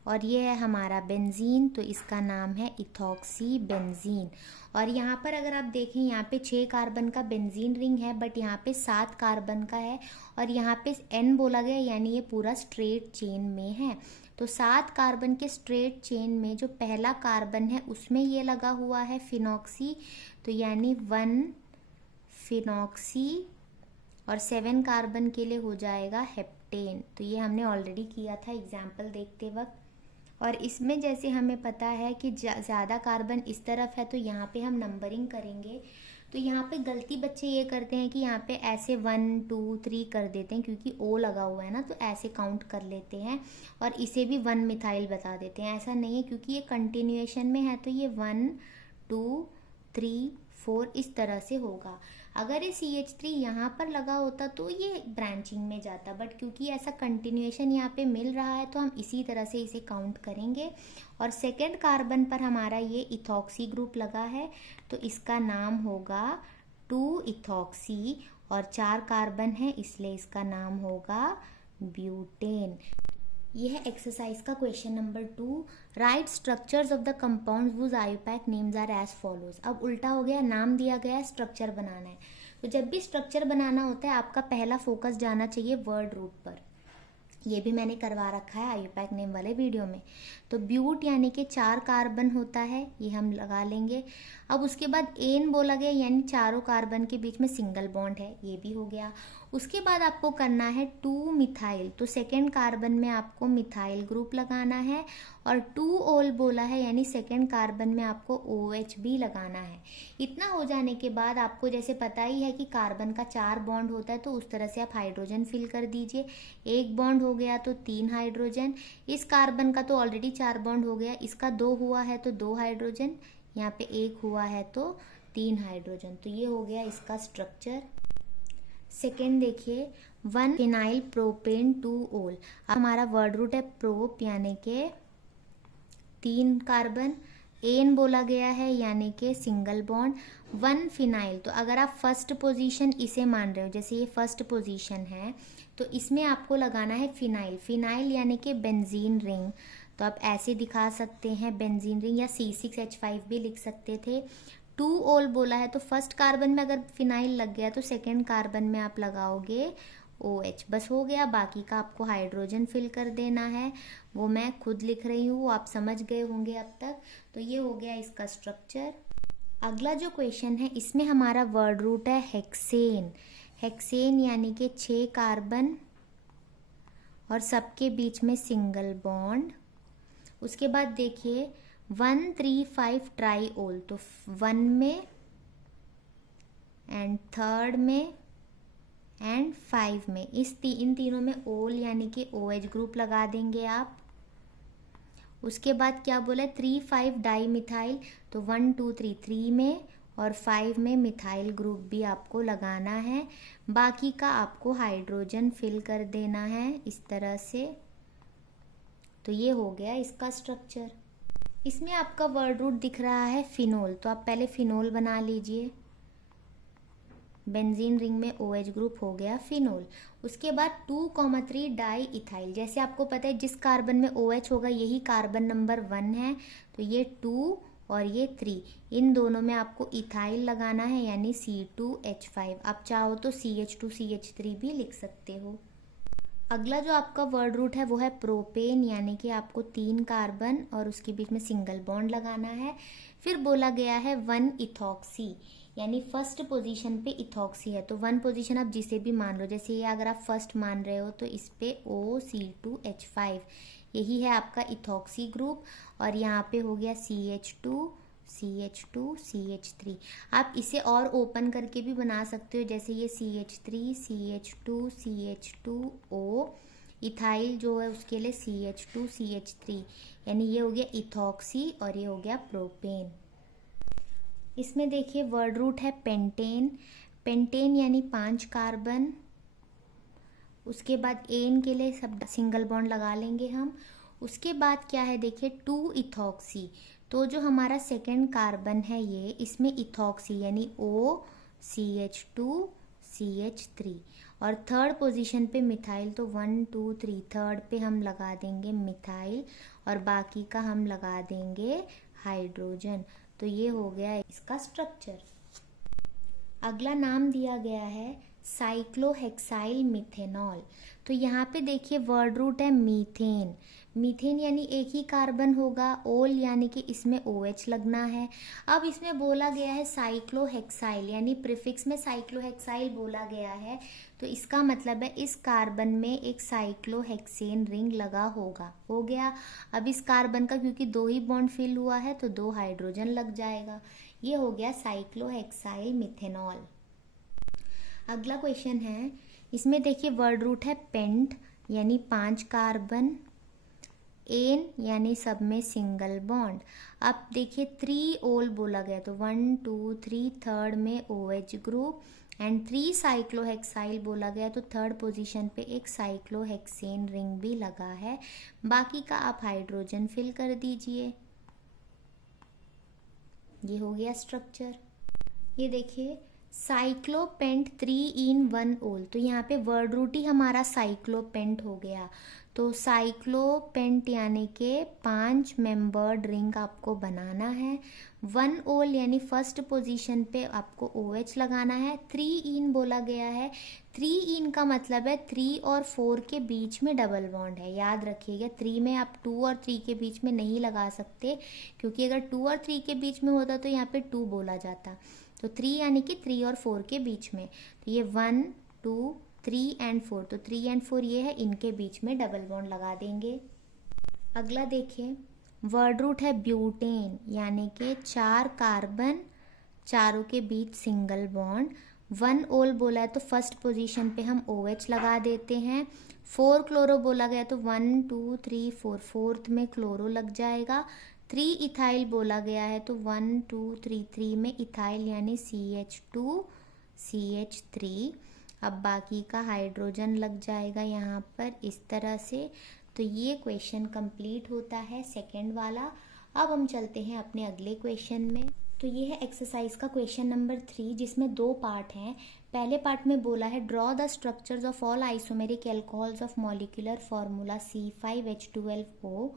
और ये है हमारा बेंजीन, तो इसका नाम है इथॉक्सी बेंजीन। और यहाँ पर अगर आप देखें यहाँ पे 6 कार्बन का बेंजीन रिंग है बट यहाँ पे 7 कार्बन का है और यहाँ पे N बोला गया यानी ये पूरा स्ट्रेट चेन में है। तो 7 कार्बन के स्ट्रेट चेन में जो पहला कार्बन है उसमें ये लगा हुआ है फिनॉक्सी, तो यानी 1 फिनॉक्सी, और 7 कार्बन के लिए हो जाएगा हेप्टेन। तो ये हमने ऑलरेडी किया था एग्जाम्पल देखते वक्त। और इसमें जैसे हमें पता है कि ज़्यादा कार्बन इस तरफ है तो यहाँ पे हम नंबरिंग करेंगे। तो यहाँ पे गलती बच्चे ये करते हैं कि यहाँ पे ऐसे 1 2 3 कर देते हैं, क्योंकि ओ लगा हुआ है ना, तो ऐसे काउंट कर लेते हैं और इसे भी 1 मिथाइल बता देते हैं। ऐसा नहीं है, क्योंकि ये कंटिन्यूएशन में है, तो ये 1 2 3 4 इस तरह से होगा। अगर ये CH3 यहाँ पर लगा होता तो ये ब्रांचिंग में जाता, बट क्योंकि ऐसा कंटिन्यूएशन यहाँ पे मिल रहा है तो हम इसी तरह से इसे काउंट करेंगे। और सेकेंड कार्बन पर हमारा ये इथॉक्सी ग्रुप लगा है, तो इसका नाम होगा 2 इथॉक्सी, और 4 कार्बन है इसलिए इसका नाम होगा ब्यूटेन। यह है एक्सरसाइज का question number 2। Write structures of the compounds whose IUPAC names are as follows. अब उल्टा हो गया, नाम दिया गया है, स्ट्रक्चर बनाना है। तो जब भी स्ट्रक्चर बनाना होता है आपका पहला फोकस जाना चाहिए वर्ड रूट पर। ये भी मैंने करवा रखा है आयुपैक नेम वाले वीडियो में। तो ब्यूट यानी कि 4 कार्बन होता है, ये हम लगा लेंगे। अब उसके बाद एन बोला गया, यानी चारों कार्बन के बीच में सिंगल बॉन्ड है, ये भी हो गया। उसके बाद आपको करना है 2 मिथाइल, तो सेकेंड कार्बन में आपको मिथाइल ग्रुप लगाना है। और 2 ओल बोला है, यानी सेकेंड कार्बन में आपको OH भी लगाना है। इतना हो जाने के बाद आपको जैसे पता ही है कि कार्बन का 4 बॉन्ड होता है, तो उस तरह से आप हाइड्रोजन फिल कर दीजिए। 1 बॉन्ड हो गया तो 3 हाइड्रोजन। इस कार्बन का तो ऑलरेडी 4 बॉन्ड हो गया, इसका 2 हुआ है तो 2 हाइड्रोजन, यहाँ पे 1 हुआ है तो 3 हाइड्रोजन। तो ये हो गया इसका स्ट्रक्चर। सेकेंड देखिए, 1 फिनाइल प्रोपेन 2 ओल। हमारा वर्ड रूट है प्रोप, यानी के 3 कार्बन। एन बोला गया है यानी कि सिंगल बॉन्ड। 1 फिनाइल, तो अगर आप फर्स्ट पोजीशन इसे मान रहे हो, जैसे ये फर्स्ट पोजीशन है, तो इसमें आपको लगाना है फिनाइल। फिनाइल यानी कि बेंजीन रिंग, तो आप ऐसे दिखा सकते हैं बेंजीन रिंग, या C6H5 भी लिख सकते थे। 2 ओल बोला है, तो फर्स्ट कार्बन में अगर फिनाइल लग गया तो सेकेंड कार्बन में आप लगाओगे OH, बस हो गया। बाकी का आपको हाइड्रोजन फिल कर देना है, वो मैं खुद लिख रही हूँ, वो आप समझ गए होंगे अब तक। तो ये हो गया इसका स्ट्रक्चर। अगला जो क्वेश्चन है इसमें हमारा वर्ड रूट है हेक्सेन। हेक्सेन यानी कि 6 कार्बन और सबके बीच में सिंगल बॉन्ड। उसके बाद देखिए 1 3 5 ट्राई ओल, तो 1 में एंड 3rd में एंड 5 में, इन तीनों में ओल यानी कि OH ग्रुप लगा देंगे आप। उसके बाद क्या बोला है 3 5 डाई मिथाइल, तो 1 2 3 3 में और 5 में मिथाइल ग्रुप भी आपको लगाना है। बाकी का आपको हाइड्रोजन फिल कर देना है इस तरह से। तो ये हो गया इसका स्ट्रक्चर। इसमें आपका वर्ड रूट दिख रहा है फिनोल, तो आप पहले फिनोल बना लीजिए। बेंजीन रिंग में OH ग्रुप हो गया फिनोल। उसके बाद 2,3 डाई इथाइल, जैसे आपको पता है जिस कार्बन में OH होगा यही कार्बन नंबर 1 है, तो ये 2 और ये 3, इन दोनों में आपको इथाइल लगाना है, यानी C2H5। आप चाहो तो CH2CH3 भी लिख सकते हो। अगला जो आपका वर्ड रूट है वो है प्रोपेन, यानी कि आपको 3 कार्बन और उसके बीच में सिंगल बॉन्ड लगाना है। फिर बोला गया है 1 इथॉक्सी, यानी फर्स्ट पोजीशन पे इथॉक्सी है, तो 1 पोजीशन आप जिसे भी मान लो, जैसे ये अगर आप फर्स्ट मान रहे हो तो इस पे OC2H5, यही है आपका इथॉक्सी ग्रुप। और यहाँ पे हो गया CH2 CH2 CH3। आप इसे और ओपन करके भी बना सकते हो, जैसे ये CH3 CH2 CH2O, इथाइल जो है उसके लिए CH2 CH3, यानी ये हो गया इथॉक्सी और ये हो गया प्रोपेन। इसमें देखिए वर्ड रूट है पेंटेन। पेंटेन यानी 5 कार्बन। उसके बाद एन के लिए सब सिंगल बॉन्ड लगा लेंगे हम। उसके बाद क्या है देखिए 2 इथॉक्सी, तो जो हमारा सेकेंड कार्बन है ये, इसमें इथॉक्सी यानी OCH2 CH3। और 3rd पोजीशन पे मिथाइल, तो 1 2 3 3rd पे हम लगा देंगे मिथाइल और बाकी का हम लगा देंगे हाइड्रोजन। तो ये हो गया इसका स्ट्रक्चर। अगला नाम दिया गया है साइक्लोहेक्साइल मिथेनॉल। तो यहाँ पे देखिए वर्ड रूट है मीथेन। मीथेन यानी एक ही कार्बन होगा, ओल यानी कि इसमें OH लगना है। अब इसमें बोला गया है साइक्लोहेक्साइल यानी प्रीफिक्स में साइक्लोहेक्साइल बोला गया है, तो इसका मतलब है इस कार्बन में एक साइक्लोहेक्सेन रिंग लगा होगा। हो गया। अब इस कार्बन का क्योंकि 2 ही बॉन्ड फिल हुआ है तो 2 हाइड्रोजन लग जाएगा। ये हो गया साइक्लोहेक्साइल मिथेनॉल। अगला क्वेश्चन है, इसमें देखिए वर्ड रूट है पेंट यानी 5 कार्बन, एन यानी सब में सिंगल बॉन्ड। अब देखिए 3 ओल बोला गया तो 1 2 3 थर्ड में OH ग्रुप एंड 3 साइक्लोहेक्साइल बोला गया तो थर्ड पोजीशन पे एक साइक्लोहेक्सेन रिंग भी लगा है। बाकी का आप हाइड्रोजन फिल कर दीजिए। ये हो गया स्ट्रक्चर। ये देखिए साइक्लोपेंट 3 in 1 ओल, तो यहाँ पे वर्ड रूट ही हमारा साइक्लोपेंट हो गया। तो साइक्लोपेंट यानी के 5 मेंबर्ड रिंग आपको बनाना है। 1 ओल यानी फर्स्ट पोजीशन पे आपको OH लगाना है। 3 in बोला गया है, 3 in का मतलब है 3 और 4 के बीच में डबल बॉन्ड है। याद रखिएगा 3 में आप 2 और 3 के बीच में नहीं लगा सकते, क्योंकि अगर 2 और 3 के बीच में होता तो यहाँ पे 2 बोला जाता। तो 3 यानी कि 3 और 4 के बीच में, तो ये 1 2 3 एंड 4, तो 3 एंड 4 ये है, इनके बीच में डबल बॉन्ड लगा देंगे। अगला देखिए वर्ड रूट है ब्यूटेन यानी कि 4 कार्बन, चारों के बीच सिंगल बॉन्ड। 1 ओल बोला है तो फर्स्ट पोजीशन पे हम OH लगा देते हैं। 4 क्लोरो बोला गया तो 1 2 3 4 फोर्थ में क्लोरो लग जाएगा। 3 इथाइल बोला गया है तो 1 2 3 3 में इथाइल यानी CH2 CH3। अब बाकी का हाइड्रोजन लग जाएगा यहाँ पर इस तरह से। तो ये क्वेश्चन कंप्लीट होता है सेकंड वाला। अब हम चलते हैं अपने अगले क्वेश्चन में। तो ये है एक्सरसाइज का क्वेश्चन नंबर 3, जिसमें 2 पार्ट हैं। पहले पार्ट में बोला है draw the structures of all isomeric alcohols of molecular formula C5H12O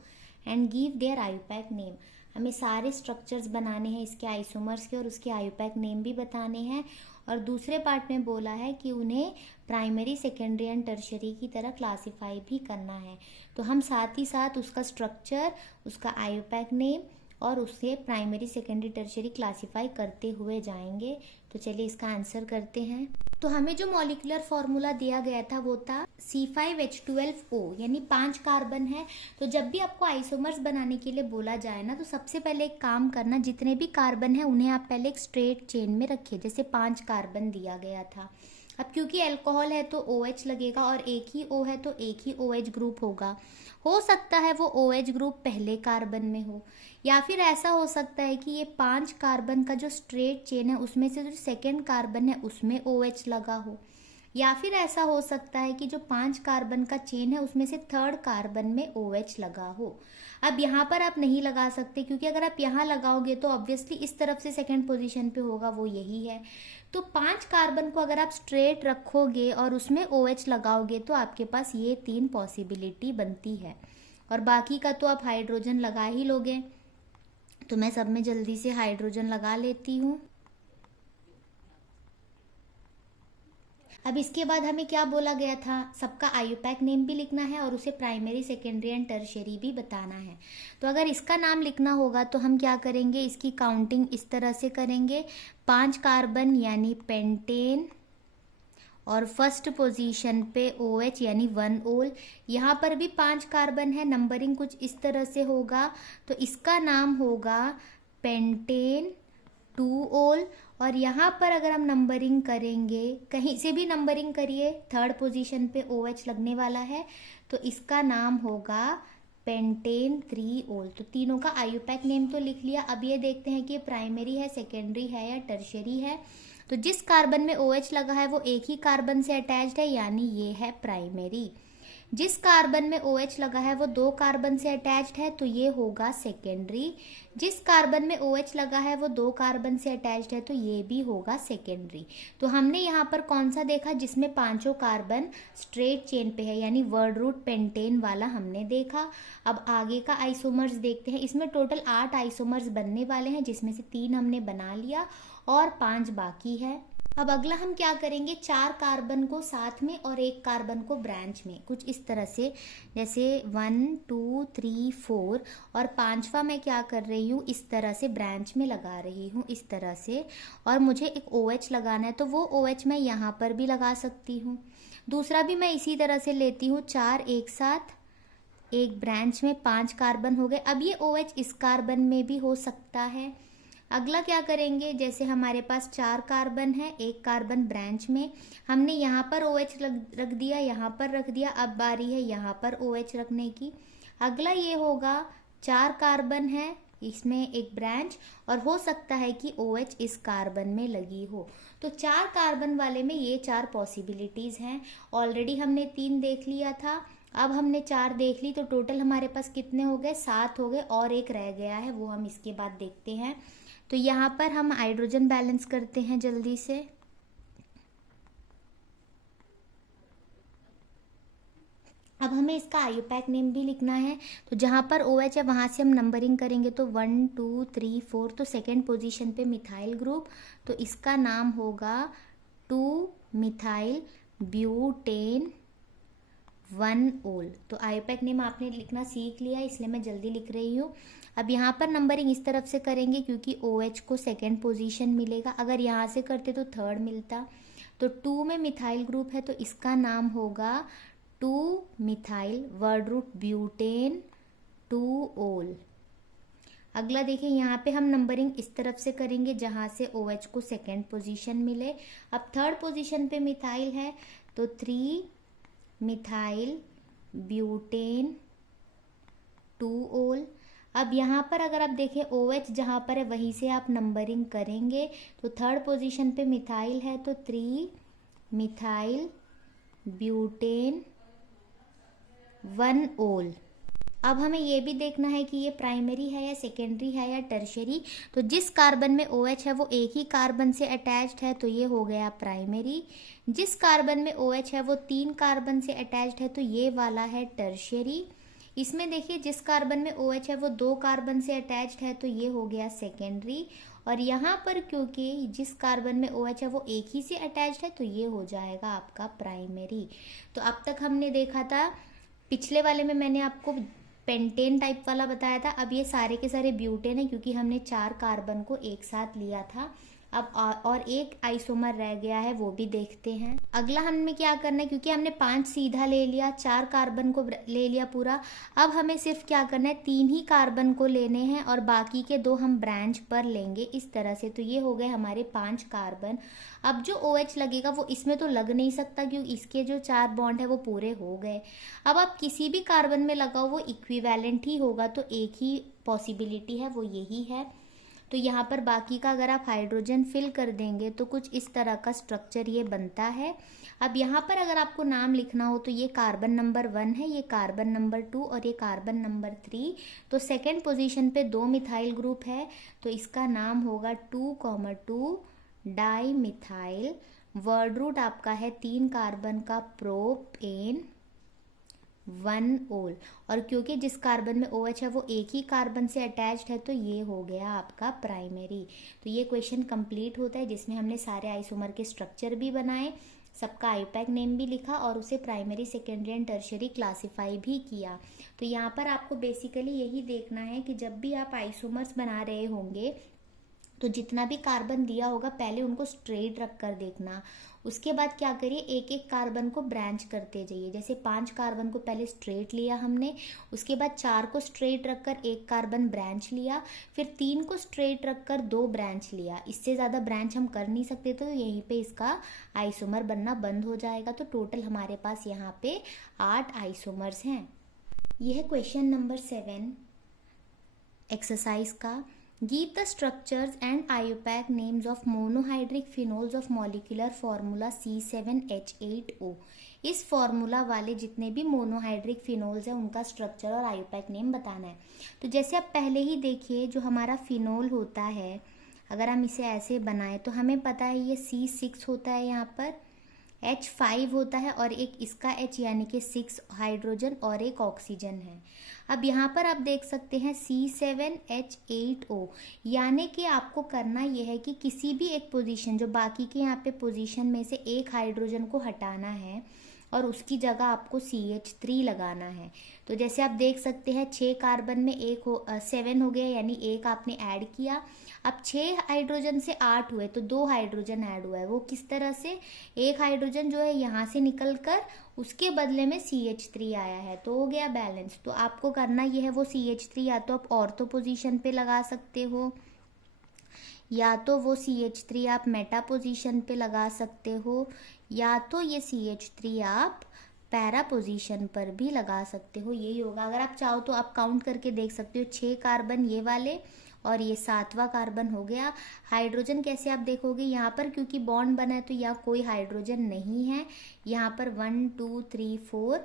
and give their IUPAC name. हमें सारे स्ट्रक्चर्स बनाने हैं इसके आइसोमर्स के और उसके आयुपैक नेम भी बताने हैं। और दूसरे पार्ट में बोला है कि उन्हें प्राइमरी सेकेंडरी एंड टर्शरी की तरह क्लासिफाई भी करना है। तो हम साथ ही साथ उसका स्ट्रक्चर, उसका आयुपैक नेम और उससे प्राइमरी सेकेंडरी टर्शरी क्लासिफाई करते हुए जाएंगे। तो चलिए इसका आंसर करते हैं। तो हमें जो मॉलिक्यूलर फॉर्मूला दिया गया था वो था C5H12O यानी 5 कार्बन है। तो जब भी आपको आइसोमर्स बनाने के लिए बोला जाए ना, तो सबसे पहले एक काम करना, जितने भी कार्बन है उन्हें आप पहले एक स्ट्रेट चेन में रखिए। जैसे 5 कार्बन दिया गया था। अब क्योंकि अल्कोहल है तो OH लगेगा और एक ही O है तो एक ही OH ग्रुप होगा। हो सकता है वो OH ग्रुप पहले कार्बन में हो, या फिर ऐसा हो सकता है कि ये 5 कार्बन का जो स्ट्रेट चेन है उसमें से जो सेकेंड कार्बन है उसमें OH लगा हो, या फिर ऐसा हो सकता है कि जो 5 कार्बन का चेन है उसमें से थर्ड कार्बन में OH लगा हो। अब यहाँ पर आप नहीं लगा सकते, क्योंकि अगर आप यहाँ लगाओगे तो ऑब्वियसली इस तरफ से सेकंड पोजीशन पे होगा, वो यही है। तो 5 कार्बन को अगर आप स्ट्रेट रखोगे और उसमें OH लगाओगे तो आपके पास ये 3 पॉसिबिलिटी बनती है, और बाकी का तो आप हाइड्रोजन लगा ही लोगे। तो मैं सब में जल्दी से हाइड्रोजन लगा लेती हूँ। अब इसके बाद हमें क्या बोला गया था, सबका आयुपैक नेम भी लिखना है और उसे प्राइमरी सेकेंडरी एंड टर्शरी भी बताना है। तो अगर इसका नाम लिखना होगा तो हम क्या करेंगे, इसकी काउंटिंग इस तरह से करेंगे। 5 कार्बन यानी पेंटेन और फर्स्ट पोजीशन पे OH यानी 1 ओल। यहाँ पर भी 5 कार्बन है, नंबरिंग कुछ इस तरह से होगा। तो इसका नाम होगा पेंटेन 2 ओल। और यहाँ पर अगर हम नंबरिंग करेंगे, कहीं से भी नंबरिंग करिए, थर्ड पोजीशन पे OH लगने वाला है तो इसका नाम होगा पेंटेन 3 ओल। तो तीनों का आयुपैक नेम तो लिख लिया। अब ये देखते हैं कि ये प्राइमरी है, सेकेंडरी है या टर्शरी है। तो जिस कार्बन में OH लगा है वो एक ही कार्बन से अटैच्ड है, यानी ये है प्राइमरी। जिस कार्बन में OH लगा है वो 2 कार्बन से अटैच्ड है, तो ये होगा सेकेंडरी। जिस कार्बन में OH लगा है वो 2 कार्बन से अटैच्ड है, तो ये भी होगा सेकेंडरी। तो हमने यहाँ पर कौन सा देखा, जिसमें 5 कार्बन स्ट्रेट चेन पे है, यानी वर्ड रूट पेंटेन वाला हमने देखा। अब आगे का आइसोमर्स देखते हैं। इसमें टोटल 8 आइसोमर्स बनने वाले हैं, जिसमें से 3 हमने बना लिया और 5 बाकी है। अब अगला हम क्या करेंगे, 4 कार्बन को साथ में और 1 कार्बन को ब्रांच में, कुछ इस तरह से, जैसे 1 2 3 4 और 5वां मैं क्या कर रही हूँ, इस तरह से ब्रांच में लगा रही हूँ, इस तरह से। और मुझे एक OH लगाना है, तो वो OH मैं यहाँ पर भी लगा सकती हूँ। दूसरा भी मैं इसी तरह से लेती हूँ, 4 एक साथ, एक ब्रांच में, 5 कार्बन हो गए। अब ये OH इस कार्बन में भी हो सकता है। अगला क्या करेंगे, जैसे हमारे पास 4 कार्बन है, 1 कार्बन ब्रांच में, हमने यहाँ पर OH रख दिया, यहाँ पर रख दिया, अब बारी है यहाँ पर OH रखने की। अगला ये होगा, 4 कार्बन है, इसमें एक ब्रांच, और हो सकता है कि OH इस कार्बन में लगी हो। तो 4 कार्बन वाले में ये 4 पॉसिबिलिटीज हैं। ऑलरेडी हमने 3 देख लिया था, अब हमने 4 देख ली, तो टोटल हमारे पास कितने हो गए, 7 हो गए, और एक रह गया है, वो हम इसके बाद देखते हैं। तो यहाँ पर हम हाइड्रोजन बैलेंस करते हैं जल्दी से। अब हमें इसका आईयूपैक नेम भी लिखना है, तो जहाँ पर OH है वहाँ से हम नंबरिंग करेंगे, तो 1 2 3 4, तो सेकेंड पोजीशन पे मिथाइल ग्रुप, तो इसका नाम होगा 2 मिथाइल ब्यूटेन 1 ओल। तो आईयूपैक नेम आपने लिखना सीख लिया, इसलिए मैं जल्दी लिख रही हूँ। अब यहाँ पर नंबरिंग इस तरफ से करेंगे क्योंकि OH को सेकेंड पोजीशन मिलेगा, अगर यहाँ से करते तो थर्ड मिलता। तो 2 में मिथाइल ग्रुप है, तो इसका नाम होगा 2 मिथाइल वर्ड रूट ब्यूटेन 2 ओल। अगला देखिए, यहाँ पे हम नंबरिंग इस तरफ से करेंगे जहाँ से OH को सेकेंड पोजीशन मिले। अब थर्ड पोजीशन पे मिथाइल है, तो 3 मिथाइल ब्यूटेन 2 ओल। अब यहाँ पर अगर आप देखें OH जहाँ पर है वहीं से आप नंबरिंग करेंगे, तो थर्ड पोजीशन पे मिथाइल है, तो 3 मिथाइल ब्यूटेन 1 ओल। अब हमें ये भी देखना है कि ये प्राइमरी है या सेकेंडरी है या टर्शरी। तो जिस कार्बन में OH है वो एक ही कार्बन से अटैच्ड है, तो ये हो गया प्राइमरी। जिस कार्बन में OH है वो 3 कार्बन से अटैच्ड है, तो ये वाला है टर्शरी। इसमें देखिए, जिस कार्बन में OH है वो 2 कार्बन से अटैच्ड है, तो ये हो गया सेकेंडरी। और यहाँ पर क्योंकि जिस कार्बन में OH है वो एक ही से अटैच्ड है, तो ये हो जाएगा आपका प्राइमरी। तो अब तक हमने देखा था, पिछले वाले में मैंने आपको पेंटेन टाइप वाला बताया था, अब ये सारे के सारे ब्यूटेन है क्योंकि हमने 4 कार्बन को एक साथ लिया था। अब और एक आइसोमर रह गया है, वो भी देखते हैं। अगला हमें क्या करना है, क्योंकि हमने 5 सीधा ले लिया, 4 कार्बन को ले लिया पूरा, अब हमें सिर्फ क्या करना है, 3 ही कार्बन को लेने हैं और बाकी के 2 हम ब्रांच पर लेंगे इस तरह से। तो ये हो गए हमारे 5 कार्बन। अब जो OH लगेगा वो इसमें तो लग नहीं सकता क्योंकि इसके जो 4 बॉन्ड है वो पूरे हो गए। अब आप किसी भी कार्बन में लगाओ वो इक्विवेलेंट ही होगा, तो एक ही पॉसिबिलिटी है, वो यही है। तो यहाँ पर बाकी का अगर आप हाइड्रोजन फिल कर देंगे तो कुछ इस तरह का स्ट्रक्चर ये बनता है। अब यहाँ पर अगर आपको नाम लिखना हो तो ये कार्बन नंबर 1 है, ये कार्बन नंबर 2 और ये कार्बन नंबर 3। तो सेकेंड पोजीशन पे 2 मिथाइल ग्रुप है, तो इसका नाम होगा 2,2 डाई मिथाइल। वर्ड रूट आपका है 3 कार्बन का प्रोपेन 1 ओल। और क्योंकि जिस कार्बन में OH है वो एक ही कार्बन से अटैच्ड है, तो ये हो गया आपका प्राइमरी। तो ये क्वेश्चन कंप्लीट होता है जिसमें हमने सारे आइसोमर के स्ट्रक्चर भी बनाए, सबका आईयूपैक नेम भी लिखा और उसे primary, secondary and tertiary classify भी किया। तो यहाँ पर आपको बेसिकली यही देखना है कि जब भी आप आइसोमर्स बना रहे होंगे तो जितना भी कार्बन दिया होगा पहले उनको स्ट्रेट रख कर देखना, उसके बाद क्या करिए, एक एक कार्बन को ब्रांच करते जाइए। जैसे 5 कार्बन को पहले स्ट्रेट लिया हमने, उसके बाद 4 को स्ट्रेट रखकर 1 कार्बन ब्रांच लिया, फिर 3 को स्ट्रेट रखकर 2 ब्रांच लिया। इससे ज़्यादा ब्रांच हम कर नहीं सकते, तो यहीं पे इसका आइसोमर बनना बंद हो जाएगा। तो टोटल हमारे पास यहाँ पे 8 आइसोमर्स हैं। यह है क्वेश्चन नंबर 7 एक्सरसाइज का। Give the structures and IUPAC names of monohydric phenols of molecular formula C7H8O। इस फॉर्मूला वाले जितने भी मोनोहाइड्रिक फिनोल्स हैं उनका स्ट्रक्चर और आईयूपैक नेम बताना है। तो जैसे आप पहले ही देखिए, जो हमारा फिनोल होता है, अगर हम इसे ऐसे बनाएं तो हमें पता है ये C6 होता है यहाँ पर, H5 होता है और एक इसका H यानी कि 6 हाइड्रोजन और एक ऑक्सीजन है। अब यहाँ पर आप देख सकते हैं C7H8O, यानी कि आपको करना यह है कि किसी भी एक पोजीशन, जो बाकी के यहाँ पे पोजीशन में से एक हाइड्रोजन को हटाना है और उसकी जगह आपको CH3 लगाना है। तो जैसे आप देख सकते हैं 6 कार्बन में 7 हो गया, यानी एक आपने ऐड किया। अब 6 हाइड्रोजन से 8 हुए तो 2 हाइड्रोजन ऐड हुआ है। वो किस तरह से, एक हाइड्रोजन जो है यहाँ से निकल कर उसके बदले में CH3 आया है, तो हो गया बैलेंस। तो आपको करना यह है, वो CH3 या तो आप ऑर्थो पोजीशन पे लगा सकते हो, या तो वो CH3 आप मेटा पोजीशन पे लगा सकते हो, या तो ये CH3 आप पैरा पोजीशन पर भी लगा सकते हो। यही होगा। अगर आप चाहो तो आप काउंट करके देख सकते हो, 6 कार्बन ये वाले और ये 7वां कार्बन हो गया। हाइड्रोजन कैसे आप देखोगे, यहाँ पर क्योंकि बॉन्ड बना है तो यहाँ कोई हाइड्रोजन नहीं है। यहाँ पर 1 2 3 4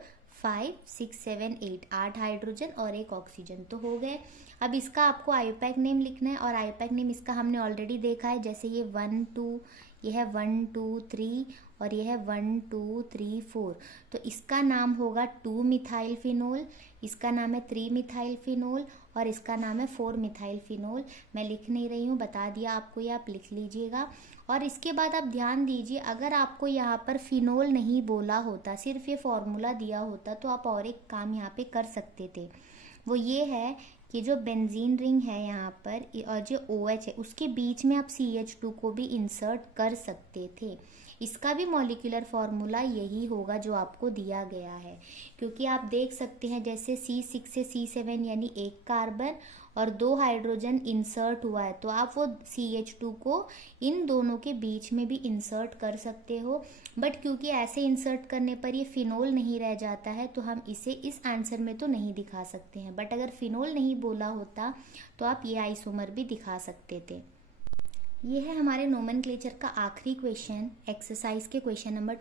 5 6 7 8 हाइड्रोजन और एक ऑक्सीजन तो हो गए। अब इसका आपको आयोपैक नेम लिखना है, और आयोपैक नेम इसका हमने ऑलरेडी देखा है। जैसे ये 1 2, ये है 1 2 3 और ये है 1 2 3 4, तो इसका नाम होगा 2 मिथाइल फिनोल, इसका नाम है 3 मिथाइल फिनोल और इसका नाम है 4 मिथाइल फिनोल। मैं लिख नहीं रही हूँ, बता दिया आपको, ये आप लिख लीजिएगा। और इसके बाद आप ध्यान दीजिए, अगर आपको यहाँ पर फिनोल नहीं बोला होता, सिर्फ ये फॉर्मूला दिया होता, तो आप और एक काम यहाँ पे कर सकते थे। वो ये है कि जो बेंजीन रिंग है यहाँ पर और जो OH है उसके बीच में आप CH2 को भी इंसर्ट कर सकते थे। इसका भी मॉलिक्यूलर फॉर्मूला यही होगा जो आपको दिया गया है, क्योंकि आप देख सकते हैं जैसे C6 से C7 यानी एक कार्बन और 2 हाइड्रोजन इंसर्ट हुआ है, तो आप वो CH2 को इन दोनों के बीच में भी इंसर्ट कर सकते हो। बट क्योंकि ऐसे इंसर्ट करने पर ये फिनोल नहीं रह जाता है, तो हम इसे इस आंसर में तो नहीं दिखा सकते हैं। बट अगर फिनोल नहीं बोला होता तो आप ये आइसोमर भी दिखा सकते थे। ये है हमारे नोमेनक्लेचर का आखिरी क्वेश्चन, एक्सरसाइज के क्वेश्चन नंबर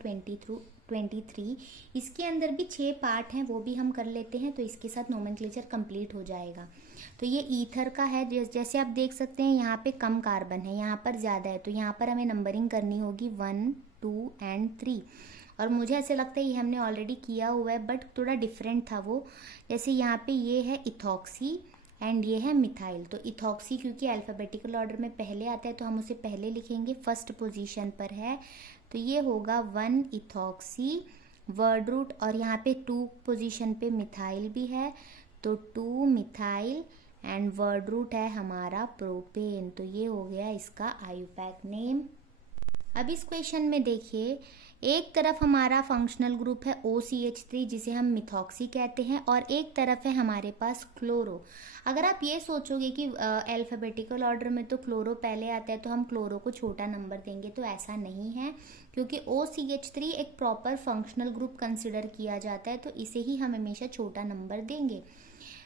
23। इसके अंदर भी 6 पार्ट हैं, वो भी हम कर लेते हैं, तो इसके साथ नोमेनक्लेचर कंप्लीट हो जाएगा। तो ये ईथर का है। जैसे आप देख सकते हैं यहाँ पे कम कार्बन है, यहाँ पर ज़्यादा है, तो यहाँ पर हमें नंबरिंग करनी होगी 1 2 एंड 3। और मुझे ऐसे लगता है ये हमने ऑलरेडी किया हुआ है, बट थोड़ा डिफरेंट था वो। जैसे यहाँ पे ये है इथॉक्सी एंड ये है मिथाइल। तो इथॉक्सी क्योंकि अल्फ़ाबेटिकल ऑर्डर में पहले आता है तो हम उसे पहले लिखेंगे, फर्स्ट पोजीशन पर है, तो ये होगा 1 इथॉक्सी वर्ड रूट, और यहाँ पे 2 पोजीशन पे मिथाइल भी है, तो 2 मिथाइल एंड वर्ड रूट है हमारा प्रोपेन। तो ये हो गया इसका आयुपैक नेम। अब इस क्वेश्चन में देखिए, एक तरफ हमारा फंक्शनल ग्रुप है OCH3 जिसे हम मिथॉक्सी कहते हैं, और एक तरफ है हमारे पास क्लोरो। अगर आप ये सोचोगे कि अल्फ़ाबेटिकल ऑर्डर में तो क्लोरो पहले आता है तो हम क्लोरो को छोटा नंबर देंगे, तो ऐसा नहीं है, क्योंकि OCH3 एक प्रॉपर फंक्शनल ग्रुप कंसिडर किया जाता है, तो इसे ही हम हमेशा छोटा नंबर देंगे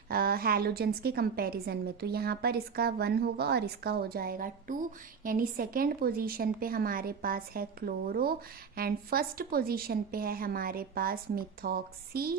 हैलोजेंस के कंपैरिजन में। तो यहाँ पर इसका 1 होगा और इसका हो जाएगा 2, यानी सेकेंड पोजीशन पे हमारे पास है क्लोरो एंड फर्स्ट पोजीशन पे है हमारे पास methoxy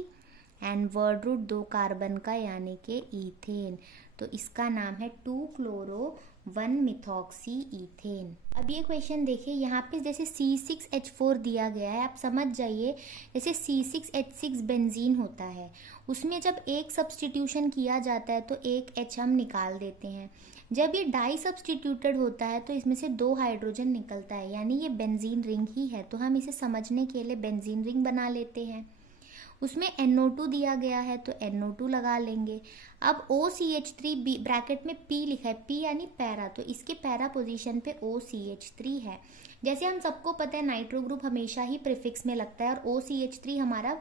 and word root 2 carbon का यानी कि ईथेन। तो इसका नाम है 2 क्लोरो 1 मिथॉक्सी ईथेन। अब ये क्वेश्चन देखिए, यहाँ पे जैसे C6H4 दिया गया है, आप समझ जाइए जैसे C6H6 बेंजीन होता है, उसमें जब एक सब्स्टिट्यूशन किया जाता है तो एक H हम निकाल देते हैं। जब ये डाई सब्स्टिट्यूटेड होता है तो इसमें से 2 हाइड्रोजन निकलता है, यानी ये बेंजीन रिंग ही है, तो हम इसे समझने के लिए बेंजीन रिंग बना लेते हैं। उसमें NO2 दिया गया है तो NO2 लगा लेंगे। अब OCH3 ब्रैकेट में P लिखा है, P यानी पैरा, तो इसके पैरा पोजीशन पे OCH3 है। जैसे हम सबको पता है नाइट्रो ग्रुप हमेशा ही प्रीफिक्स में लगता है, और OCH3 हमारा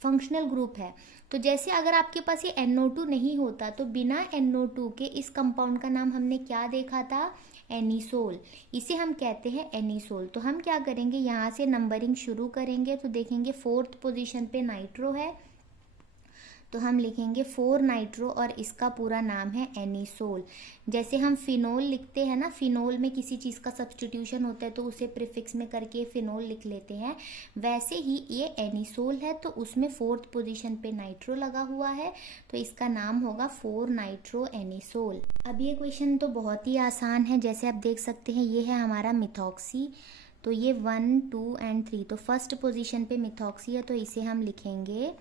फंक्शनल ग्रुप है। तो जैसे अगर आपके पास ये NO2 नहीं होता तो बिना NO2 के इस कंपाउंड का नाम हमने क्या देखा था, एनिसोल। इसे हम कहते हैं एनिसोल। तो हम क्या करेंगे, यहाँ से नंबरिंग शुरू करेंगे, तो देखेंगे 4th पोजीशन पे नाइट्रो है, तो हम लिखेंगे 4 नाइट्रो और इसका पूरा नाम है एनिसोल। जैसे हम फिनोल लिखते हैं ना, फिनोल में किसी चीज़ का सब्स्टिट्यूशन होता है तो उसे प्रीफिक्स में करके फिनोल लिख लेते हैं, वैसे ही ये एनिसोल है, तो उसमें 4th पोजीशन पे नाइट्रो लगा हुआ है, तो इसका नाम होगा 4 नाइट्रो एनिसोल। अब ये क्वेश्चन तो बहुत ही आसान है, जैसे आप देख सकते हैं ये है हमारा मिथॉक्सी, तो ये 1, 2 एंड 3, तो फर्स्ट पोजीशन पे मिथॉक्सी है तो इसे हम लिखेंगे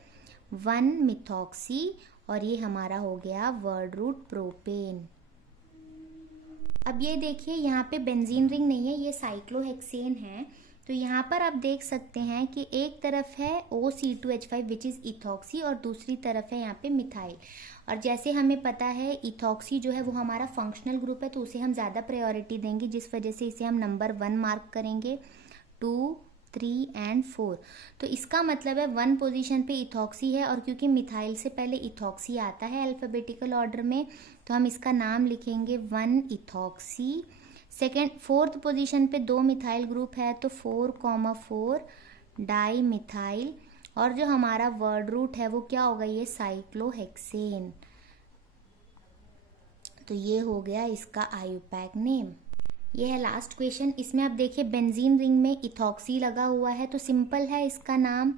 1 मिथॉक्सी और ये हमारा हो गया वर्ड रूट प्रोपेन। अब ये देखिए यहाँ पे बेंजीन रिंग नहीं है, ये साइक्लोहेक्सेन है। तो यहाँ पर आप देख सकते हैं कि एक तरफ है OC2H5 विच इज़ इथॉक्सी और दूसरी तरफ है यहाँ पे मिथाइल। और जैसे हमें पता है इथॉक्सी जो है वो हमारा फंक्शनल ग्रुप है तो उसे हम ज़्यादा प्रायोरिटी देंगे, जिस वजह से इसे हम नंबर 1 मार्क करेंगे, 2, 3 एंड 4। तो इसका मतलब है 1 पोजीशन पे इथॉक्सी है और क्योंकि मिथाइल से पहले इथॉक्सी आता है अल्फ़ाबेटिकल ऑर्डर में तो हम इसका नाम लिखेंगे 1 इथॉक्सी। फोर्थ पोजीशन पे 2 मिथाइल ग्रुप है तो 4,4 डाई मिथाइल और जो हमारा वर्ड रूट है वो क्या होगा, ये साइक्लोहेक्सेन। तो ये हो गया इसका IUPAC नेम। ये है लास्ट क्वेश्चन। इसमें आप देखिए बेंजीन रिंग में इथॉक्सी लगा हुआ है तो सिंपल है इसका नाम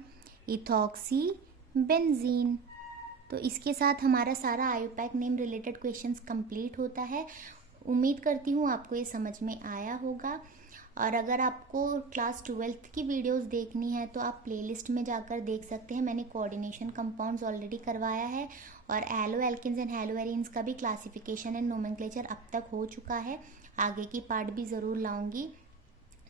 इथॉक्सी बेंजीन। तो इसके साथ हमारा सारा IUPAC name related questions complete होता है। उम्मीद करती हूँ आपको ये समझ में आया होगा। और अगर आपको क्लास 12th की वीडियोस देखनी है तो आप प्लेलिस्ट में जाकर देख सकते हैं। मैंने कोऑर्डिनेशन कंपाउंड्स ऑलरेडी करवाया है और एलो एल्केन्स एंड हैलोएरिन्स का भी क्लासिफिकेशन एंड नोमेनक्लेचर अब तक हो चुका है। आगे की पार्ट भी ज़रूर लाऊंगी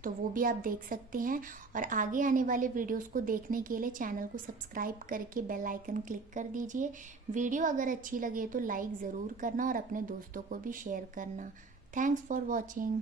तो वो भी आप देख सकते हैं। और आगे आने वाले वीडियोस को देखने के लिए चैनल को सब्सक्राइब करके बेल आइकन क्लिक कर दीजिए। वीडियो अगर अच्छी लगे तो लाइक ज़रूर करना और अपने दोस्तों को भी शेयर करना। Thanks for watching.